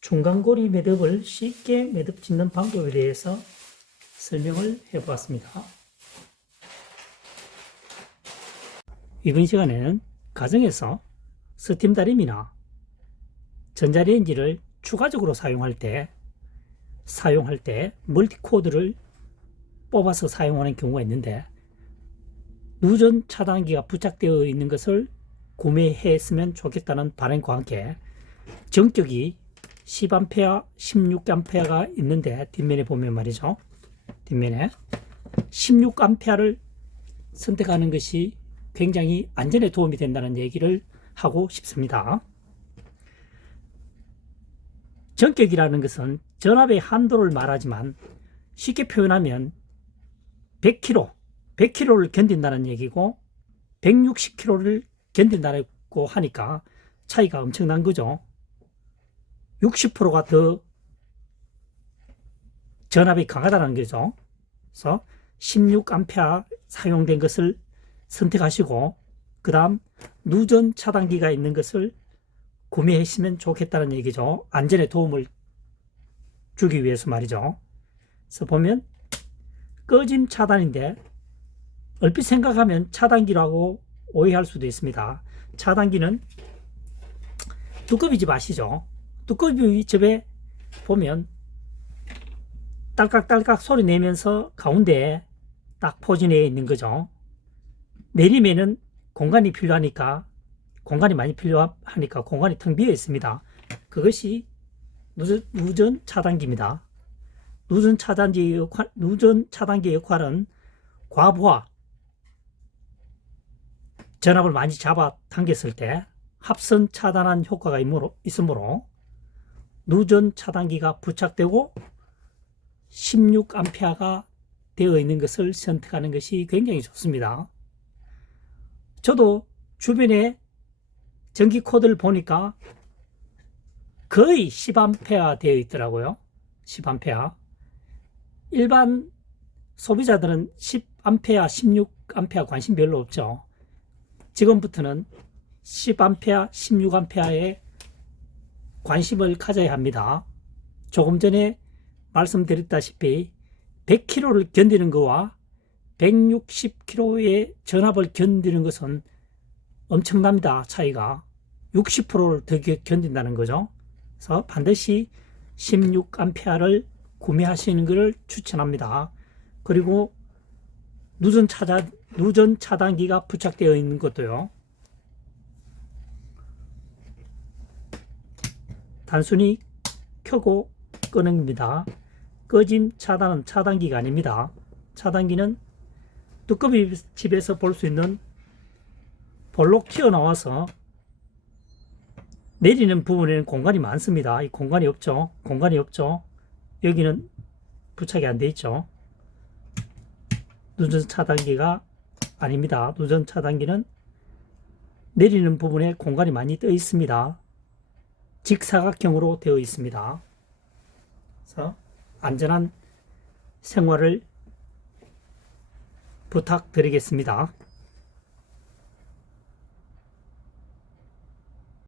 중간고리 매듭을 쉽게 매듭 짓는 방법에 대해서 설명을 해보았습니다. 이번 시간에는 가정에서 스팀 다림이나 전자레인지를 추가적으로 사용할 때 멀티코드를 뽑아서 사용하는 경우가 있는데 누전 차단기가 부착되어 있는 것을 구매했으면 좋겠다는 바람과 함께 전격이 10A, 16A가 있는데 뒷면에 보면 말이죠. 뒷면에 16A를 선택하는 것이 굉장히 안전에 도움이 된다는 얘기를 하고 싶습니다. 전격이라는 것은 전압의 한도를 말하지만 쉽게 표현하면 100kg를 견딘다는 얘기고 160kg를 견딘다고 하니까 차이가 엄청난 거죠. 60%가 더 전압이 강하다는 거죠. 그래서 16A 사용된 것을 선택하시고 그 다음 누전 차단기가 있는 것을 구매하시면 좋겠다는 얘기죠. 안전에 도움을 주기 위해서 말이죠. 그래서 보면 꺼짐 차단인데 얼핏 생각하면 차단기라고 오해할 수도 있습니다. 차단기는 두꺼비집 아시죠? 두꺼비집에 보면 딸깍딸깍 소리 내면서 가운데에 딱 포진해 있는 거죠. 내리면은 공간이 필요하니까 공간이 텅 비어 있습니다. 그것이 누전 차단기입니다. 누전 차단기의 역할은 과부하, 전압을 많이 잡아 당겼을 때 합선 차단한 효과가 있으므로 누전 차단기가 부착되고 16A가 되어 있는 것을 선택하는 것이 굉장히 좋습니다. 저도 주변에 전기 코드를 보니까 거의 10A 되어 있더라고요. 10A. 일반 소비자들은 10A, 16A 관심 별로 없죠. 지금부터는 10A, 16A에 관심을 가져야 합니다. 조금 전에 말씀드렸다시피 100km를 견디는 것과 160km의 전압을 견디는 것은 엄청납니다. 차이가 60%를 더 견딘다는 거죠. 그래서 반드시 16A를 구매하시는 것을 추천합니다. 그리고 누전 차단기가 부착되어 있는 것도요. 단순히 켜고 끄는 겁니다. 꺼짐 차단은 차단기가 아닙니다. 차단기는 두꺼비 집에서 볼 수 있는 볼록 튀어나와서 내리는 부분에는 공간이 많습니다. 이 공간이 없죠. 여기는 부착이 안 돼 있죠. 누전 차단기가 아닙니다. 누전 차단기는 내리는 부분에 공간이 많이 떠 있습니다. 직사각형으로 되어 있습니다. 그래서 안전한 생활을 부탁드리겠습니다.